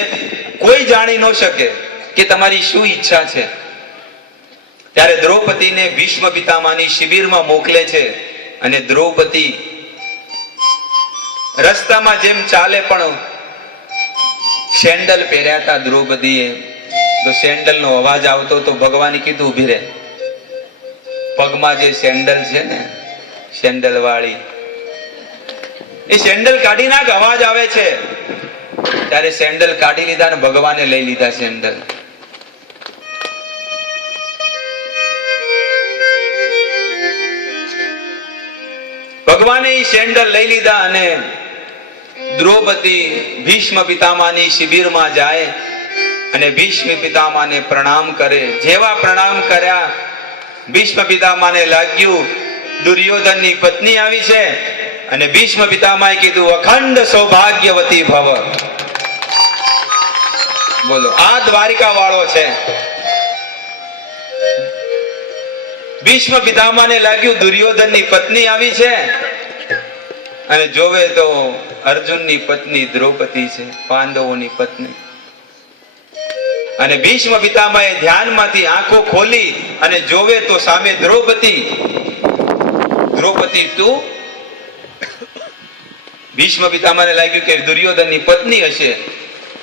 કોઈ જાણી ન શકે કે તમારી શું ઈચ્છા છે. ત્યારે દ્રૌપદીને ભીષ્મ પિતામહની શિબિરમાં મોકલે છે અને દ્રૌપદી રસ્તામાં જેમ ચાલે પણ સેન્ડલ પહેર્યા હતા દ્રૌપદીએ, તો સેન્ડલ નો અવાજ આવતો તો ભગવાને કીધું ઉભી રહે. પગમાં જે સેન્ડલ છે ને, સેન્ડલ વાળી, એ સેન્ડલ કાઢી નાખ, અવાજ આવે છે. ત્યારે સેન્ડલ કાઢી લીધા અને ભગવાને લઈ લીધા સેન્ડલ. ભગવાને એ સેન્ડલ લઈ લીધા અને દ્રૌપદી ભીષ્મ પિતામહની શિબિરમાં જાય અને ભીષ્મ પિતામહને પ્રણામ કરે. જેવા પ્રણામ કર્યા, ભીષ્મ પિતામહને લાગ્યું દુર્યોધનની પત્ની આવી છે અને ભીષ્મ પિતામહે કીધું અખંડ સૌભાગ્યવતી ભવ. બોલો, આ દ્વારિકા વાળો છે. ભીષ્મ પિતામહને લાગ્યું દુર્યોધનની પત્ની આવી છે અને જોવે તો અર્જુનની પત્ની દ્રૌપદી છે, પાંડવોની પત્ની. અને ભીષ્મ પિતામહે ધ્યાનમાંથી આંખો ખોલી અને જોવે તો સામે દ્રૌપદી. દ્રૌપદી તું? ભીષ્મ પિતામહને લાગ્યું કે દુર્યોધનની પત્ની હશે.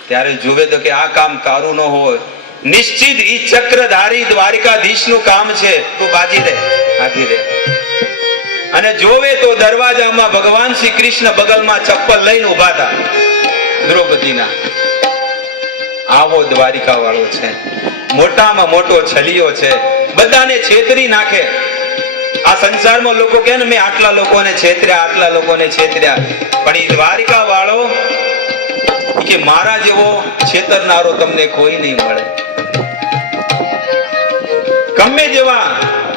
ત્યારે જોવે તો કે આ કામ તારું ન હોય, નિશ્ચિત ઈ ચક્રધારી દ્વારિકાધીશનું કામ છે, તું બાજી રહે, આઘી રહે. અને જોવે તો દરવાજામાં ભગવાન શ્રી કૃષ્ણ બગલમાં ચપ્પલ લઈને ઉભા હતા દ્રૌપદીના. આવો દ્વારિકા વાળો છે, મોટામાં મોટો છલિયો છે, બધાને છેતરી નાખે. આ સંસારમાં લોકો કહે ને મેં આટલા લોકોને છેતર્યા, આટલા લોકોને છેતર્યા, પણ એ દ્વારિકા વાળો કે મારા જેવો છેતરનારો તમને કોઈ નહીં મળે. ગમે જેવા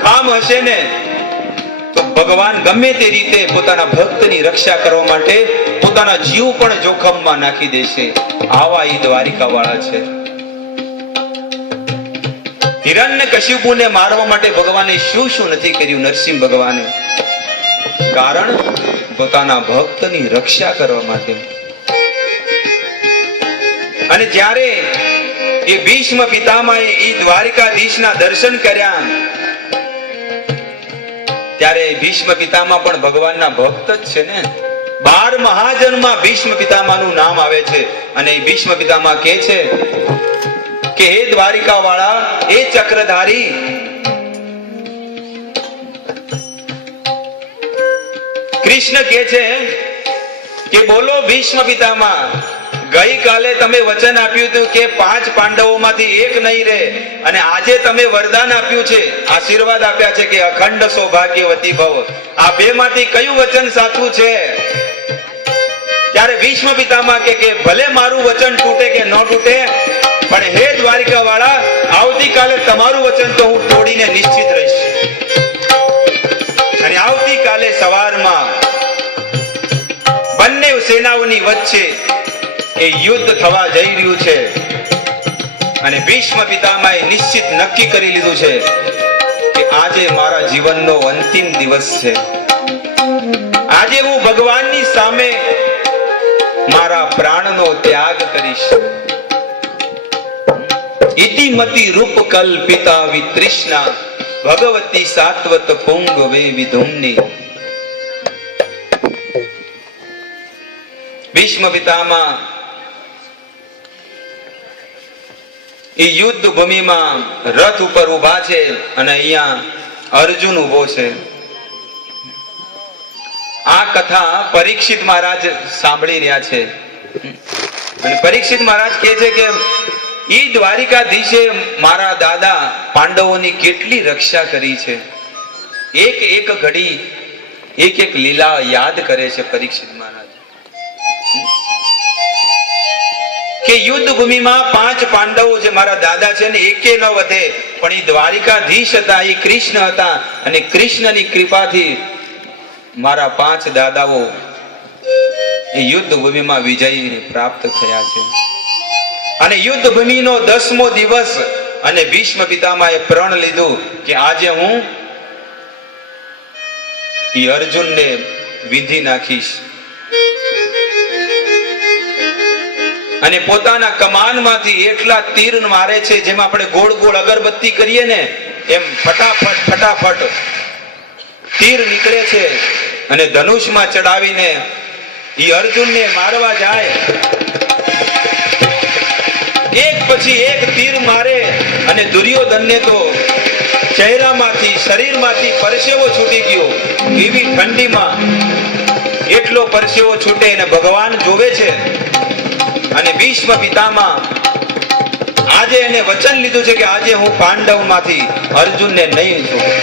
કામ હશે ને તો ભગવાન ગમે તે રીતે પોતાના ભક્તની રક્ષા કરવા માટે પોતાના જીવ પણ જોખમમાં નાખી દેશે. આવા એ દ્વારિકા વાળા છે. હિરણ્યકશિપુને મારવા માટે ભગવાને શું શું નથી કર્યું નરસિંહ ભગવાને? કારણ પોતાના ભક્તની રક્ષા કરવા માટે. અને જ્યારે એ ભીષ્મ પિતામહે એ દ્વારિકાધીશના દર્શન કર્યા ત્યારે ભીષ્મ પિતામહ પણ ભગવાનના ભક્ત જ છે ને. 12 મહાજનમાં ભીષ્મ પિતામહનું નામ આવે છે અને એ ભીષ્મ પિતામહ કહે છે કે હે દ્વારિકા વાળા, એ ચક્રધારી, કૃષ્ણ કહે છે કે બોલો ભીષ્મ પિતામહ, ગઈકાલે તમે વચન આપ્યું હતું કે 5 પાંડવોમાંથી એક નહીં રહે, અને આજે તમે વરદાન આપ્યું છે, આશીર્વાદ આપ્યા છે કે અખંડ સૌભાગ્યવતી ભવ. આ બે માંથી કયું વચન સાચું છે? ત્યારે ભીષ્મ પિતામહ કે ભલે મારું વચન તૂટે કે ન તૂટે, પણ હે દ્વારિકા વાળા, આવતીકાલે તમારું વચન તો હું તોડીને નિશ્ચિત રહીશ. અને આવતીકાલે સવારમાં બંને સેનાઓની વચ્ચે એ યુદ્ધ થવા જઈ રહ્યું છે. અને ભીષ્મ પિતામહે નિશ્ચિત નક્કી કરી લીધું છે કે આજે મારા જીવનનો અંતિમ દિવસ છે. આજે હું ભગવાનની સામે મારા પ્રાણનો ત્યાગ કરીશ. ઇતિમતિ રૂપ કલ્પિતા વિતૃષ્ણા ભગવતી સાત્વત પુંગવે વિધુમ્ની. ભીષ્મ પિતામહ એ યુદ્ધ ભૂમિમાં રથ ઉપર ઉભા છે, અને અહીંયા અર્જુન ઉભો છે. આ કથા પરીક્ષિત મહારાજ સાંભળી રહ્યા છે. અને પરીક્ષિત મહારાજ કહે છે કે ઈ દ્વારિકાધીશે મારા દાદા પાંડવોની કેટલી રક્ષા કરી છે. એક એક ઘડી એક એક લીલા યાદ કરે છે પરીક્ષિત મહારાજ. કે યુદ્ધ ભૂમિમાં 5 પાંડવો જે મારા દાદા છે ને એકે ન વધે, પણ એ દ્વારિકાધીશ હતા, એ કૃષ્ણ હતા, અને કૃષ્ણની કૃપાથી મારા 5 દાદાઓ એ યુદ્ધ ભૂમિમાં વિજય પ્રાપ્ત થયા છે. અને યુદ્ધ ભૂમિનો 10મો દિવસ, અને ભીષ્મ પિતામહે પ્રણ લીધું કે આજે હું એ અર્જુનને વિંધી નાખીશ. અને પોતાના કમાનમાંથી એટલા તીર મારે છે, જેમ આપણે ગોળ ગોળ અગરબત્તી કરીએ ને એમ ફટાફટ ફટાફટ તીર નીકળે છે. અને ધનુષમાં ચડાવીને એ અર્જુનને મારવા જાય. એક પછી એક તીર મારે, અને દુર્યોધનને તો ચહેરામાંથી શરીરમાંથી પરસેવો છૂટી ગયો. એવી ઠંડીમાં એટલો પરસેવો છૂટે, અને ભગવાન જોવે છે. અને ભીષ્મ પિતામહ આજે એને વચન લીધું છે કે આજે હું પાંડવમાંથી અર્જુનને નહીં છોડું,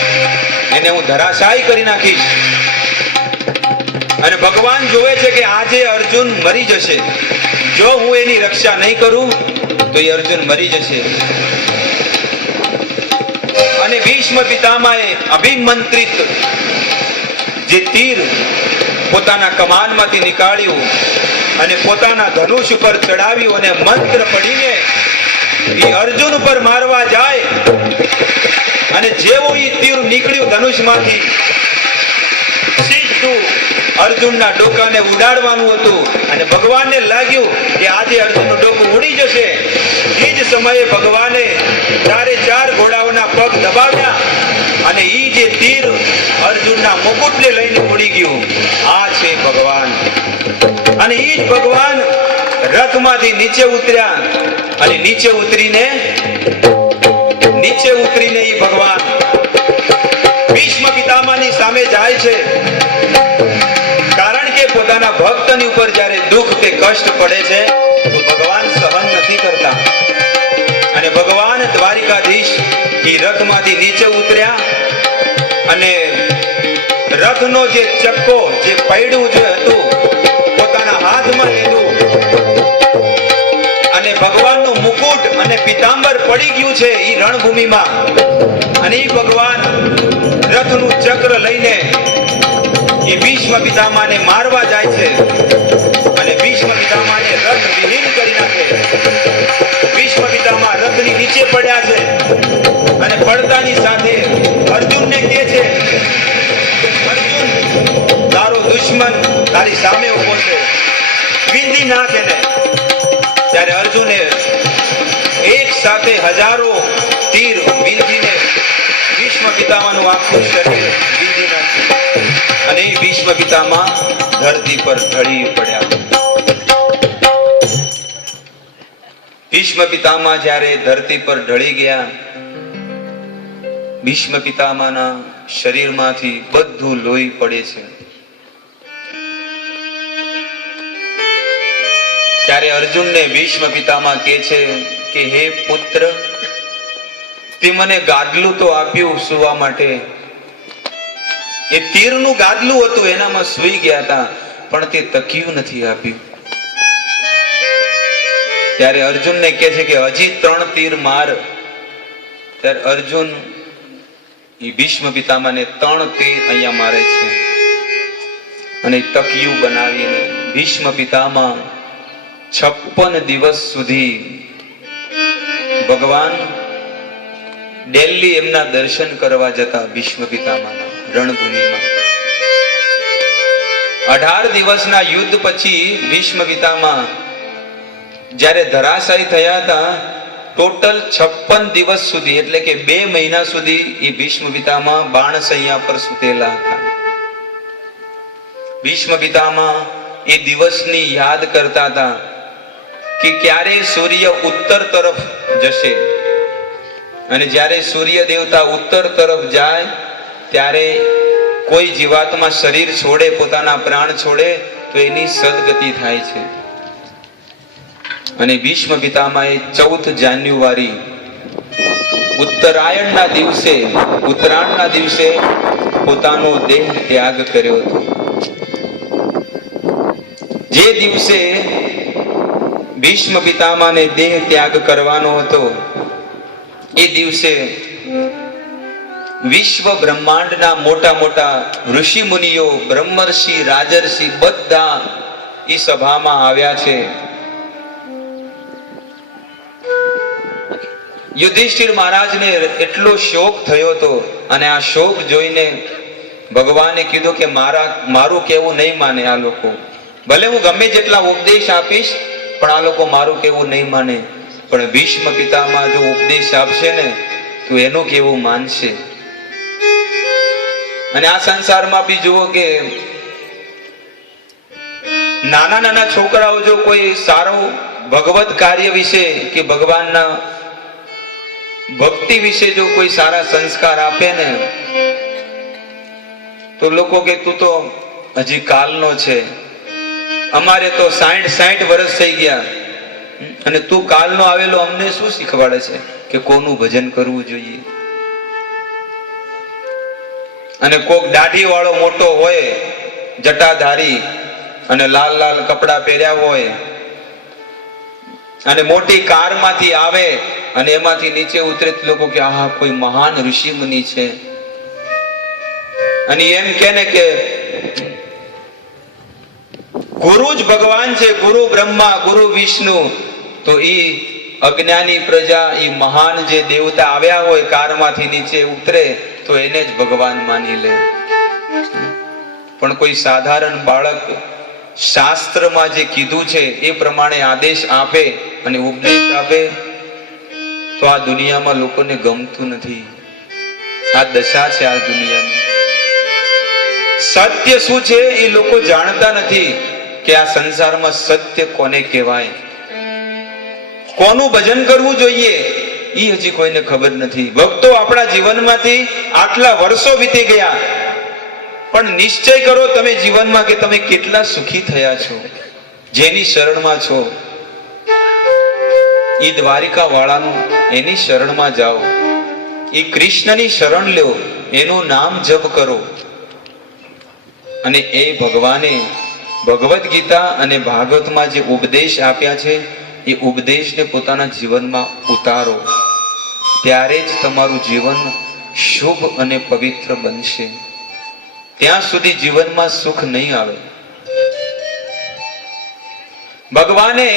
એને હું ધરાશાયી કરી નાખીશ. અને ભગવાન જોવે છે કે આજે અર્જુન મરી જશે. જો હું એની રક્ષા નહીં કરું તો એ અર્જુન મરી જશે. અને ભીષ્મ પિતામહે અભિમંત્રિત જે તીર પોતાના કમાનમાંથી નીકાળ્યું અને પોતાના ધનુષ ઉપર ચડાવ્યું, અને મંત્ર પડીને એ અર્જુન ઉપર મારવા જાય. અને જેવું એ તીર નીકળ્યું ધનુષમાંથી, સીધું અર્જુનના ડોકાને ઉડાડવાનું હતું. અને ભગવાનને લાગ્યું કે આજે અર્જુનનું ડોકું ઉડી જશે. એ જ સમયે ભગવાને 4 ઘોડાઓના પગ દબાવ્યા, અને એ જે તીર અર્જુનના મુકુટને લઈને ઉડી ગયું. આ છે ભગવાન. અને એ જ ભગવાન રથમાંથી નીચે ઉતર્યા, અને નીચે ઉતરીને એ ભગવાન ભીષ્મ પિતામહની સામે જાય છે. કારણ કે પોતાના ભક્તની ઉપર જ્યારે દુઃખ કે કષ્ટ પડે છે તો ભગવાન સહન નથી કરતા. અને ભગવાન દ્વારિકાધીશ એ રથમાંથી નીચે ઉતર્યા, અને રથનો જે ચક્કો, જે પૈડું જે હતું, પોતાના હાથમાં લીધું. અને ભગવાનનું મુકુટ અને પીતાંબર પડી ગયું છે એ રણભૂમિમાં. અને એ ભગવાન રથનું ચક્ર લઈને એ ભીષ્મ પિતામહને મારવા જાય છે. અને ભીષ્મ પિતામહને રથ વિહીન કરી નાખે. ભીષ્મ પિતામહ રથની નીચે પડ્યા છે, અને પડતાની સાથે અર્જુનને કહે છે, અર્જુન, તારો દુશ્મન તારી સામે ઉભો છે, વિંધી નાખ એને. ત્યારે અર્જુને એક સાથે હજારો તીર વિંધીને ભીષ્મ પિતામહનું આખું શરીર વિંધી નાખ્યું. અને એ ભીષ્મ પિતામહ ધરતી પર ઢળી પડ્યા. ભીષ્મ પિતામહ જ્યારે ધરતી પર ઢળી ગયા, ભીષ્મ પિતામહના શરીરમાંથી બધું લોહી પડે છે. ત્યારે અર્જુનને ભીષ્મ પિતામહ કહે છે કે હે પુત્ર, તે મને ગાદલું તો આપ્યું સુવા માટે, એ તીરનું ગાદલું હતું એનામાં સૂઈ ગયા હતા, પણ તે તકિયું નથી આપ્યું. ત્યારે અર્જુનને કહે છે કે હજી 3 તીર માર. ત્યારે અર્જુન એ ભીષ્મ પિતામહને 3 તીર અહીંયા મારે છે અને તકિયું બનાવીને ભીષ્મ પિતામહ 56 દિવસ સુધી ભગવાન દિલ્હી એમના દર્શન કરવા જતા. ભીષ્મ પિતામહના રણભૂમિમાં 18 દિવસના યુદ્ધ પછી ભીષ્મ પિતામહ જ્યારે ધરાશાયી થયા હતા, ટોટલ 56 દિવસ સુધી એટલે કે 2 મહિના સુધી એ ભીષ્મ પિતામહ બાણશૈયા પર સૂતેલા હતા. ભીષ્મ પિતામહ એ દિવસની યાદ કરતા હતા કે ક્યારે સૂર્ય ઉત્તર તરફ જશે, અને જ્યારે સૂર્ય દેવતા ઉત્તર તરફ જાય ત્યારે કોઈ જીવાત્મા શરીર છોડે, પોતાના પ્રાણ છોડે તો એની સદગતિ થાય છે. અને ભીષ્મ પિતામહે 14 જાન્યુઆરી ઉત્તરાયણના દિવસે પોતાનો દેહ ત્યાગ કર્યો હતો. જે દિવસે ભીષ્મ પિતામહને દેહ ત્યાગ કરવાનો હતો એ દિવસે વિશ્વ બ્રહ્માંડના મોટા મોટા ઋષિ મુનિઓ, બ્રહ્મર્ષિ, રાજર્ષિ બધા એ સભામાં આવ્યા છે. યુધિષ્ઠિર મહારાજને એટલો શોક થયો હતો, અને આ શોક જોઈને ભગવાને કીધું કે મારું કેવું નહીં માને આ લોકો. ભલે હું ગમે જેટલા ઉપદેશ આપીશ પણ આ લોકો મારું કેવું નહીં માને. પણ ભીષ્મ પિતામહ જો ઉપદેશ આપશે ને તો એનું કેવું માનશે. અને આ સંસારમાં બી જુઓ કે નાના નાના છોકરાઓ જો કોઈ સારું ભગવત કાર્ય વિશે કે ભગવાનના ભક્તિ વિશે જો કોઈ સારા સંસ્કાર આપે ને તો લોકો કે તું તો હજી કાલનો છે, અમારે તો 60 વર્ષ થઈ ગયા અને તું કાલનો આવેલો અમને શું શીખવાડે છે કે કોનું ભજન કરવું જોઈએ. અને કોક દાઢી વાળો મોટો હોય, જટાધારી, અને લાલ લાલ કપડા પહેર્યા હોય અને મોટી કારમાંથી આવે અને એમાંથી નીચે ઉતરે લોકો કે આહા કોઈ મહાન ઋષિ મુનિ છે, અને એમ કે ને કે ગુરુ જ ભગવાન છે, ગુરુ બ્રહ્મા, ગુરુ વિષ્ણુ. તો ઈ અજ્ઞાની પ્રજા ઈ મહાન જે દેવતા આવ્યા હોય કારમાંથી નીચે ઉતરે તો એને જ ભગવાન માની લે. પણ કોઈ સાધારણ બાળક શાસ્ત્રમાં જે કીધું છે એ પ્રમાણે આદેશ આપે અને ઉપદેશ આપે તો આ દુનિયામાં લોકોને ગમતું નથી. આ દશા છે આ દુનિયાની. સત્ય શું છે એ લોકો જાણતા નથી કે આ સંસારમાં સત્ય કોને કહેવાય, કોનું ભજન કરવું જોઈએ એ હજી કોઈને ખબર નથી. ભક્તો, આપણા જીવનમાંથી આટલા વર્ષો વીતી ગયા, પણ નિશ્ચય કરો તમે જીવનમાં કે તમે કેટલા સુખી થયા છો. જેની શરણમાં છો એ દ્વારિકા વાળાનું એની શરણમાં જાઓ, એ કૃષ્ણની શરણ લ્યો, એનું નામ જપ કરો, અને એ ભગવાને ભગવદ ગીતા અને ભાગવતમાં જે ઉપદેશ આપ્યા છે એ ઉપદેશને પોતાના જીવનમાં ઉતારો. ત્યારે જ તમારું જીવન શુભ અને પવિત્ર બનશે. ત્યાં સુધી જીવનમાં સુખ નહીં આવે. ભગવાને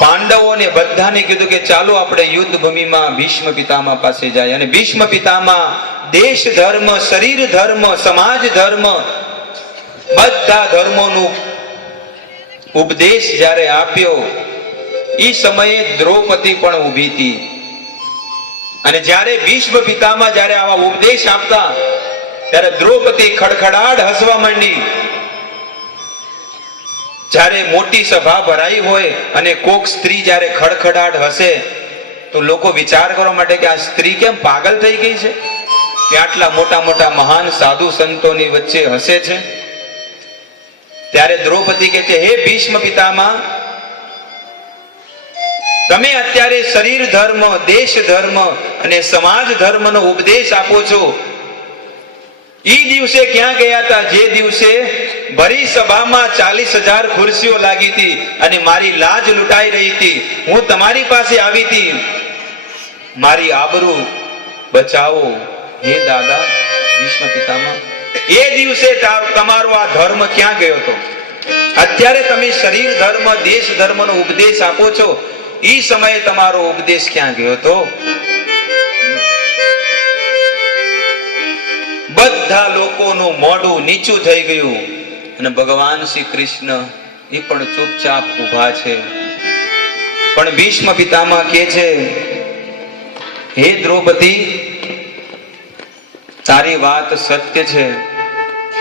પાંડવોને બધાને કીધું કે ચાલો આપણે યુદ્ધ ભૂમિમાં ભીષ્મ પિતામહ પાસે જાય. અને ભીષ્મ પિતામહ દેશ ધર્મ, શરીર ધર્મ, સમાજ ધર્મ બધા ધર્મોનું ઉપદેશ જ્યારે આપ્યો એ સમયે દ્રૌપદી પણ ઊભી હતી. અને જ્યારે ભીષ્મ પિતામહ જ્યારે આવા ઉપદેશ આપતા ત્યારે દ્રૌપદી ખડખડાટ હસવા માંડી. જ્યારે મોટી સભા ભરાઈ હોય અને કોક સ્ત્રી જ્યારે ખડખડાટ હસે તો લોકો વિચાર કરવા માટે કે આ સ્ત્રી કેમ પાગલ થઈ ગઈ છે કે આટલા મોટા મોટા મહાન સાધુ સંતોની વચ્ચે હસે છે. ત્યારે દ્રૌપદી કહે છે, હે ભીષ્મ પિતામહ, તમે અત્યારે શરીર ધર્મ, દેશ ધર્મ અને સમાજ ધર્મનો ઉપદેશ આપો છો. ઈ દિવસે ક્યાં ગયા હતા? જે દિવસે ભરી સભામાં 40,000 ખુરશીઓ લાગી હતી અને મારી લાજ લૂંટાઈ રહી હતી. હું તમારી પાસે આવી હતી, મારી આબરૂ બચાવો હે દાદા ભીષ્મ પિતામહ. એ દિવસે તમારો આ ધર્મ ક્યાં ગયો હતો? અત્યારે તમે શરીર ધર્મ, દેશ ધર્મનો ઉપદેશ આપો છો, ઈ સમયે તમારો ઉપદેશ ક્યાં ગયો હતો? બધા લોકોનું મોઢું નીચું થઈ ગયું અને ભગવાન શ્રી કૃષ્ણ એ પણ ચૂપચાપ ઊભા છે. પણ ભીષ્મ પિતામહ કહે છે, હે દ્રૌપદી, તારી વાત સત્ય છે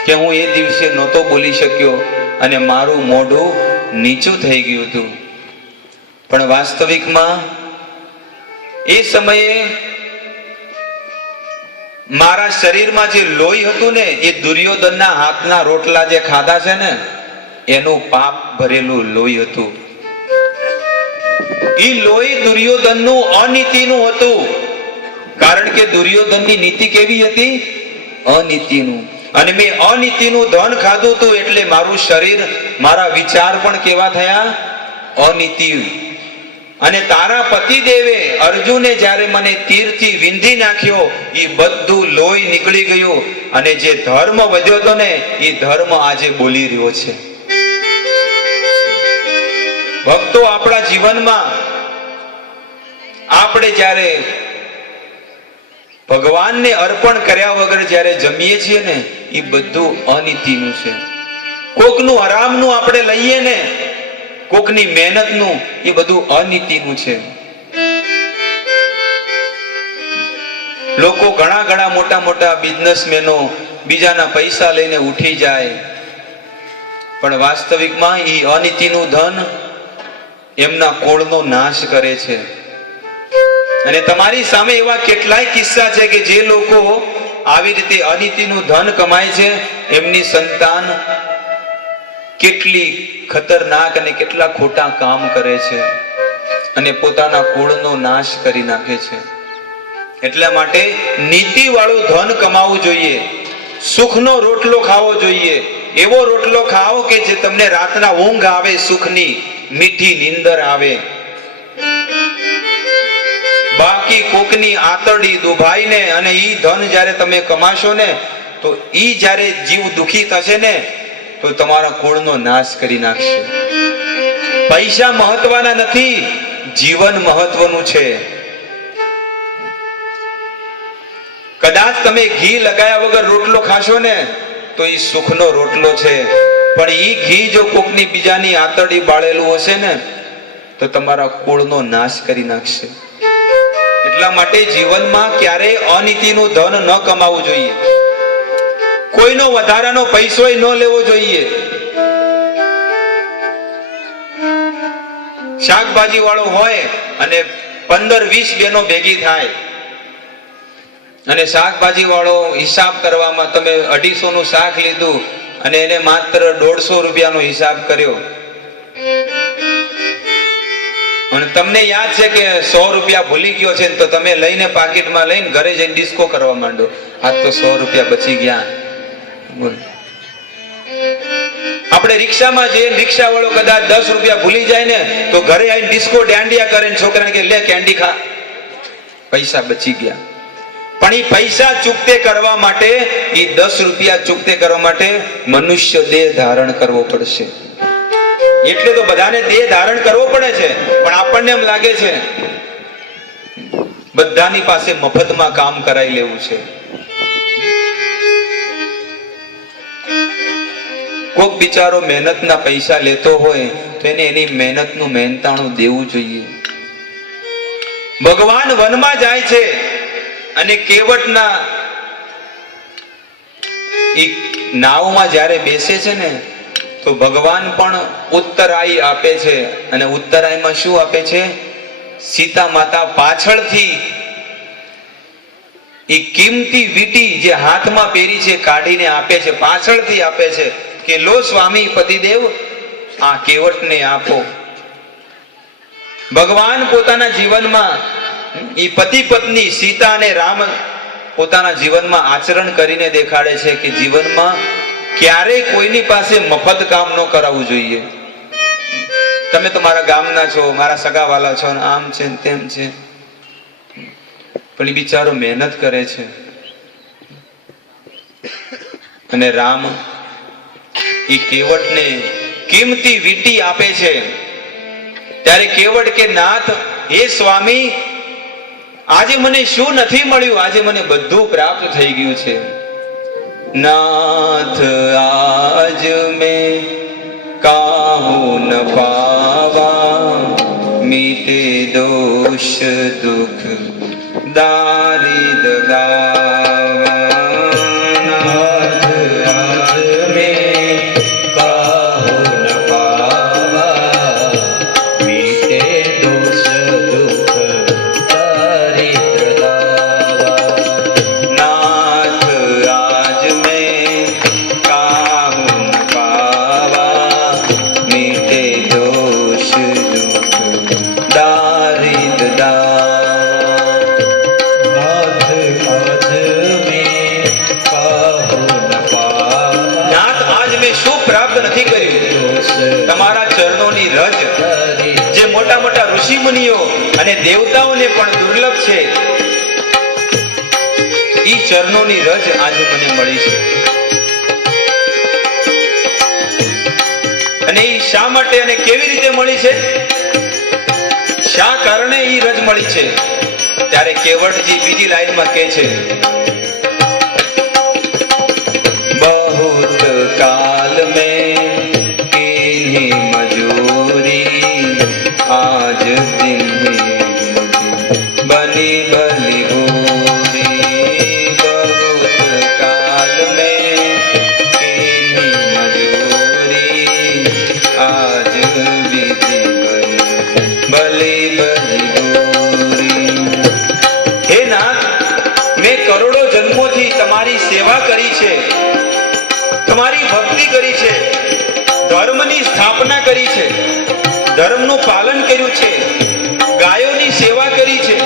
કે હું એ દિવસે નહોતો બોલી શક્યો અને મારું મોઢું નીચું થઈ ગયું હતું. પણ વાસ્તવિકમાં એ સમયે મારા શરીરમાં જે લોહી હતું ને, એ દુર્યોધનના હાથના રોટલા જે ખાધા છે ને, એનું પાપ ભરેલું લોહી હતું. એ લોહી દુર્યોધનનું અનીતિનું હતું. કારણ કે દુર્યોધનની નીતિ કેવી હતી? અનીતિનું. અને મેં અનીતિનું ધન ખાધું હતું એટલે મારું શરીર, મારા વિચાર પણ કેવા થયા? અનીતિ. અને તારા પતિદેવે અર્જુને જ્યારે મને તીરથી વિંધી નાખ્યો, એ બધું લોહી નીકળી ગયું અને જે ધર્મ વધ્યો હતો ને, એ ધર્મ આજે બોલી રહ્યો છે. ભક્તો, આપણા જીવનમાં આપણે જ્યારે ભગવાનને અર્પણ કર્યા વગર જ્યારે જમીએ છીએ ને, એ બધું અનીતિનું છે. કોકનું હરામનું આપણે લઈએ ને, કોકની મહેનતનું, એ બધું અનીતિનું છે. લોકો ઘણા મોટા મોટા બિઝનેસમેનો બીજાના પૈસા લઈને ઉઠી જાય, પણ વાસ્તવિકમાં એ અનીતિનું ધન એમના કોળનો નાશ કરે છે. અને તમારી સામે એવા કેટલાય કિસ્સા છે કે જે લોકો આવી રીતે અનીતિનું ધન કમાય છે, એમની સંતાન કેટલી ખતરનાક અને કેટલા ખોટા કામ કરે છે અને પોતાના કુળનો નાશ કરી નાખે છે. એટલા માટે નીતિ વાળું ધન કમાવું જોઈએ, સુખનો રોટલો ખાવો જોઈએ. એવો રોટલો ખાઓ કે જે તમને રાતના ઊંઘ આવે, સુખની મીઠી નીંદર આવે. બાકી કોકની આતરડી દુભાઈને અને ઈ ધન જ્યારે તમે કમાશો ને, તો ઈ જ્યારે જીવ દુખી થશે ને, તો તમારા કુળનો નાશ કરી નાખશે. પૈસા મહત્વના નથી, જીવન મહત્વનું છે. કદાચ તમે ઘી લગાયા વગર રોટલો ખાશો ને, તો એ સુખનો રોટલો છે. પણ ઈ ઘી જો કોકની બીજાની આતરડી બાળેલું હશે ને, તો તમારા કુળનો નાશ કરી નાખશે. એટલા માટે જીવનમાં ક્યારેય અનીતિનું ધન ન કમાવું જોઈએ. કોઈનો વધારાનો પૈસો ન લેવો જોઈએ. શાકભાજી વાળો હોય અને 15-20 બહેનો ભેગી થાય અને શાકભાજી વાળો હિસાબ કરવામાં તમે 250 નું શાક લીધું અને એને માત્ર 150 રૂપિયાનો હિસાબ કર્યો અને તમને યાદ છે કે 100 રૂપિયા ભૂલી ગયો છે, તો તમે લઈને પાકીટમાં લઈને ઘરે જઈને ડિસ્કો કરવા માંડો. આ તો 100 રૂપિયા બચી ગયા. આપણે રિક્ષામાં જઈએ, રિક્ષા વાળો કદાચ 10 રૂપિયા ભૂલી જાય ને, તો ઘરે આવીને ડિસ્કો દાંડિયા કરે, છોકરાને કે લે કેન્ડી ખા, પૈસા બચી ગયા. પણ એ પૈસા ચૂકતે કરવા માટે, એ 10 રૂપિયા ચૂકતે કરવા માટે મનુષ્ય દેહ ધારણ કરવો પડશે. એટલે તો બધાને દેહ ધારણ કરવો પડે છે, પણ આપણને એમ લાગે છે બધાની પાસે મફતમાં કામ કરાવી લેવું છે. કોક બિચારો મહેનતના પૈસા લેતો હોય તો એને એની મહેનતનું મહેનતાણું દેવું જોઈએ. ભગવાન વનમાં જાય છે અને કેવટના એક નાવમાં જ્યારે બેસે છે ને, તો ભગવાન પણ ઉત્તરાઈ આપે છે. અને ઉત્તરાઈમાં શું આપે છે? સીતા માતા પાછળથી એ કિંમતી વીંટી જે હાથમાં પહેરી છે કાઢીને આપે છે, પાછળથી આપે છે. કે લો સ્વામી પતિદેવ, આ કેવટને આપો. ભગવાન પોતાના જીવનમાં એ પતિ પત્ની સીતા અને રામ પોતાના જીવનમાં આચરણ કરીને દેખાડે છે કે જીવનમાં ક્યારેય કોઈની પાસે મફત કામ ન કરાવવું જોઈએ. તમે તમારા ગામના છો, મારા સગાવાલા છો, આમ છે તેમ છે, પણ એ બિચારો મહેનત કરે છે. અને રામ એ કેવટને કિંમતી વીંટી આપે છે. ત્યારે કેવટ કે નાથ, હે સ્વામી, આજે મને શું નથી મળ્યું? આજે મને બધું પ્રાપ્ત થઈ ગયું છે. નાથ આજ મેં કાહું ન પાવા, મીટે દોષ દુઃખ દારિદ ગાવા. નાથ આજ મેં કાહું ન પાવા, મીટે દોષ દુઃખ દારિદ ગાવા. નાથ આજ મેં કાહું ન પાવા, મીટે દોષ દુઃખ દારિદ ગાવા. નાથ આજ મેં કાહું ન પાવા. નાથ આજ મેં શું પ્રાપ્ત નથી કર્યું? તમારા ચરણોની રજ, જે મોટા મોટા ઋષિ મુનિઓ અને દેવતાઓને પણ દુર્લભ છે, ઈ ચરણોની રજ આજે મને મળી છે. અને ઈ શા માટે અને કેવી રીતે મળી છે? શા કારણે ઈ રજ મળી છે? ત્યારે કેવટજી બીજી લાઈનમાં કહે છે, बहुत काल में कीन्ही मजूरी, आज दिन बनी भली भूरी. बहुत काल में कीन्ही मजूरी, आज विधि बनी भली भूरी. हे नाथ, મેં કરોડો જન્મોથી તમારી સેવા કરી છે, તમારી ભક્તિ કરી છે, ધર્મની સ્થાપના કરી છે, ધર્મનું પાલન કર્યું છે, ગાયોની સેવા કરી છે,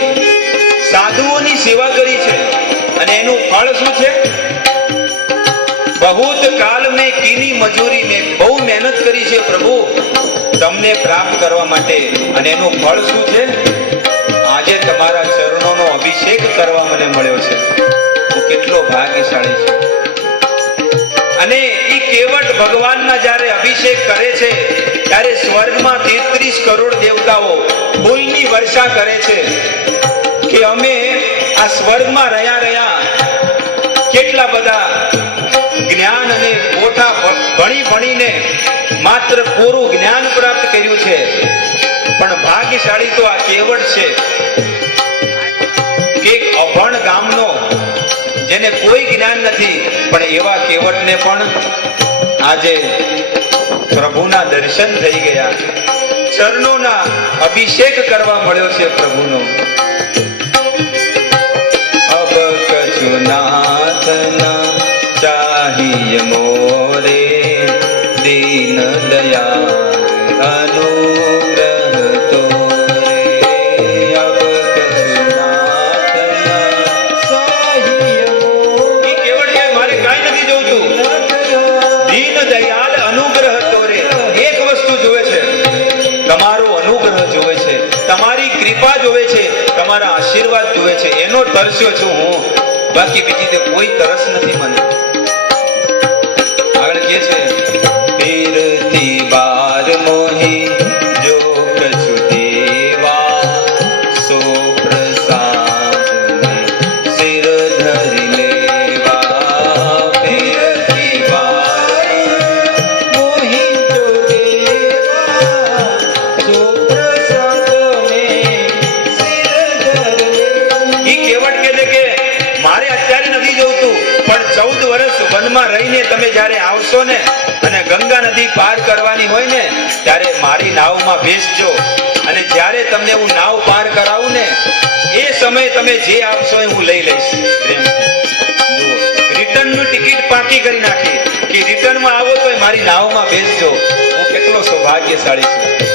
સાધુઓની સેવા કરી છે, અને એનું ફળ શું છે? બહુત કાલ મેં કીની મજૂરી, મેં બહુ મહેનત કરી છે પ્રભુ તમને પ્રાપ્ત કરવા માટે, અને એનું ફળ શું છે? આજે તમારા ચરણોનો અભિષેક કરવા મને મળ્યો છે. હું કેટલો ભાગ્યશાળી છું. અને ઈ કેવટ ભગવાનના જ્યારે અભિષેક કરે છે, ત્યારે સ્વર્ગમાં 33 કરોડ દેવતાઓ ફૂલની વર્ષા કરે છે કે અમે આ સ્વર્ગમાં રહ્યા કેટલા બધા જ્ઞાન અને પોઠા ભણીને માત્ર પૂરું જ્ઞાન પ્રાપ્ત કર્યું છે, પણ ભાગ્યશાળી તો આ કેવટ છે કે અભણ ગામનો, જેને કોઈ જ્ઞાન નથી, પણ એવા કેવટને પણ આજે પ્રભુના દર્શન થઈ ગયા, ચરણોના અભિષેક કરવા મળ્યો છે પ્રભુનો. અબ કछु નાથ ના ચાહિય મોરે, દીન દયાલ અનુગ્રહ તોરે. અબ કछु નાથ ના ચાહિય મોરે. એ કેવળ કે મારે કાંઈ નથી જોઈતું, દીન દયાલ અનુગ્રહ તોરે. એક વસ્તુ જોવે છે, તમારો અનુગ્રહ જોવે છે, તમારી કૃપા જોવે છે, તમારા આશીર્વાદ જોવે છે, એનો તરસ્યો છું હું, બાકી બીજી તે કોઈ તરસ નથી મને. આગળ કહે છે, ફિરતી બાર મોહી જો કછુ દેવા, સો પ્રસાદ મેં સિર ધરી લેવા. ફિરતી બાર મોહી જો દેવા, સો પ્રસાદ મેં સિર ધરી લેવા. ઈ કેવટ કહે છે કે મારે અત્યારે નથી જોઈતું, પણ 14 વર્ષ વનમાં રહીને તમે જ્યારે આવશો ને, અને ગંગા નદી પાર કરવાની હોય ને, ત્યારે મારી નાવમાં બેસજો, અને જ્યારે તમને હું નાવ પાર કરાવું ને, એ સમયે તમે જે આપશો એ હું લઈ લઈશ. જુઓ, રિટર્ન રિટર્નની ટિકિટ પાકી કરી નાખી કે રિટર્નમાં આવો તો મારી નાવમાં બેસજો. હું કેટલો સૌભાગ્યશાળી છું.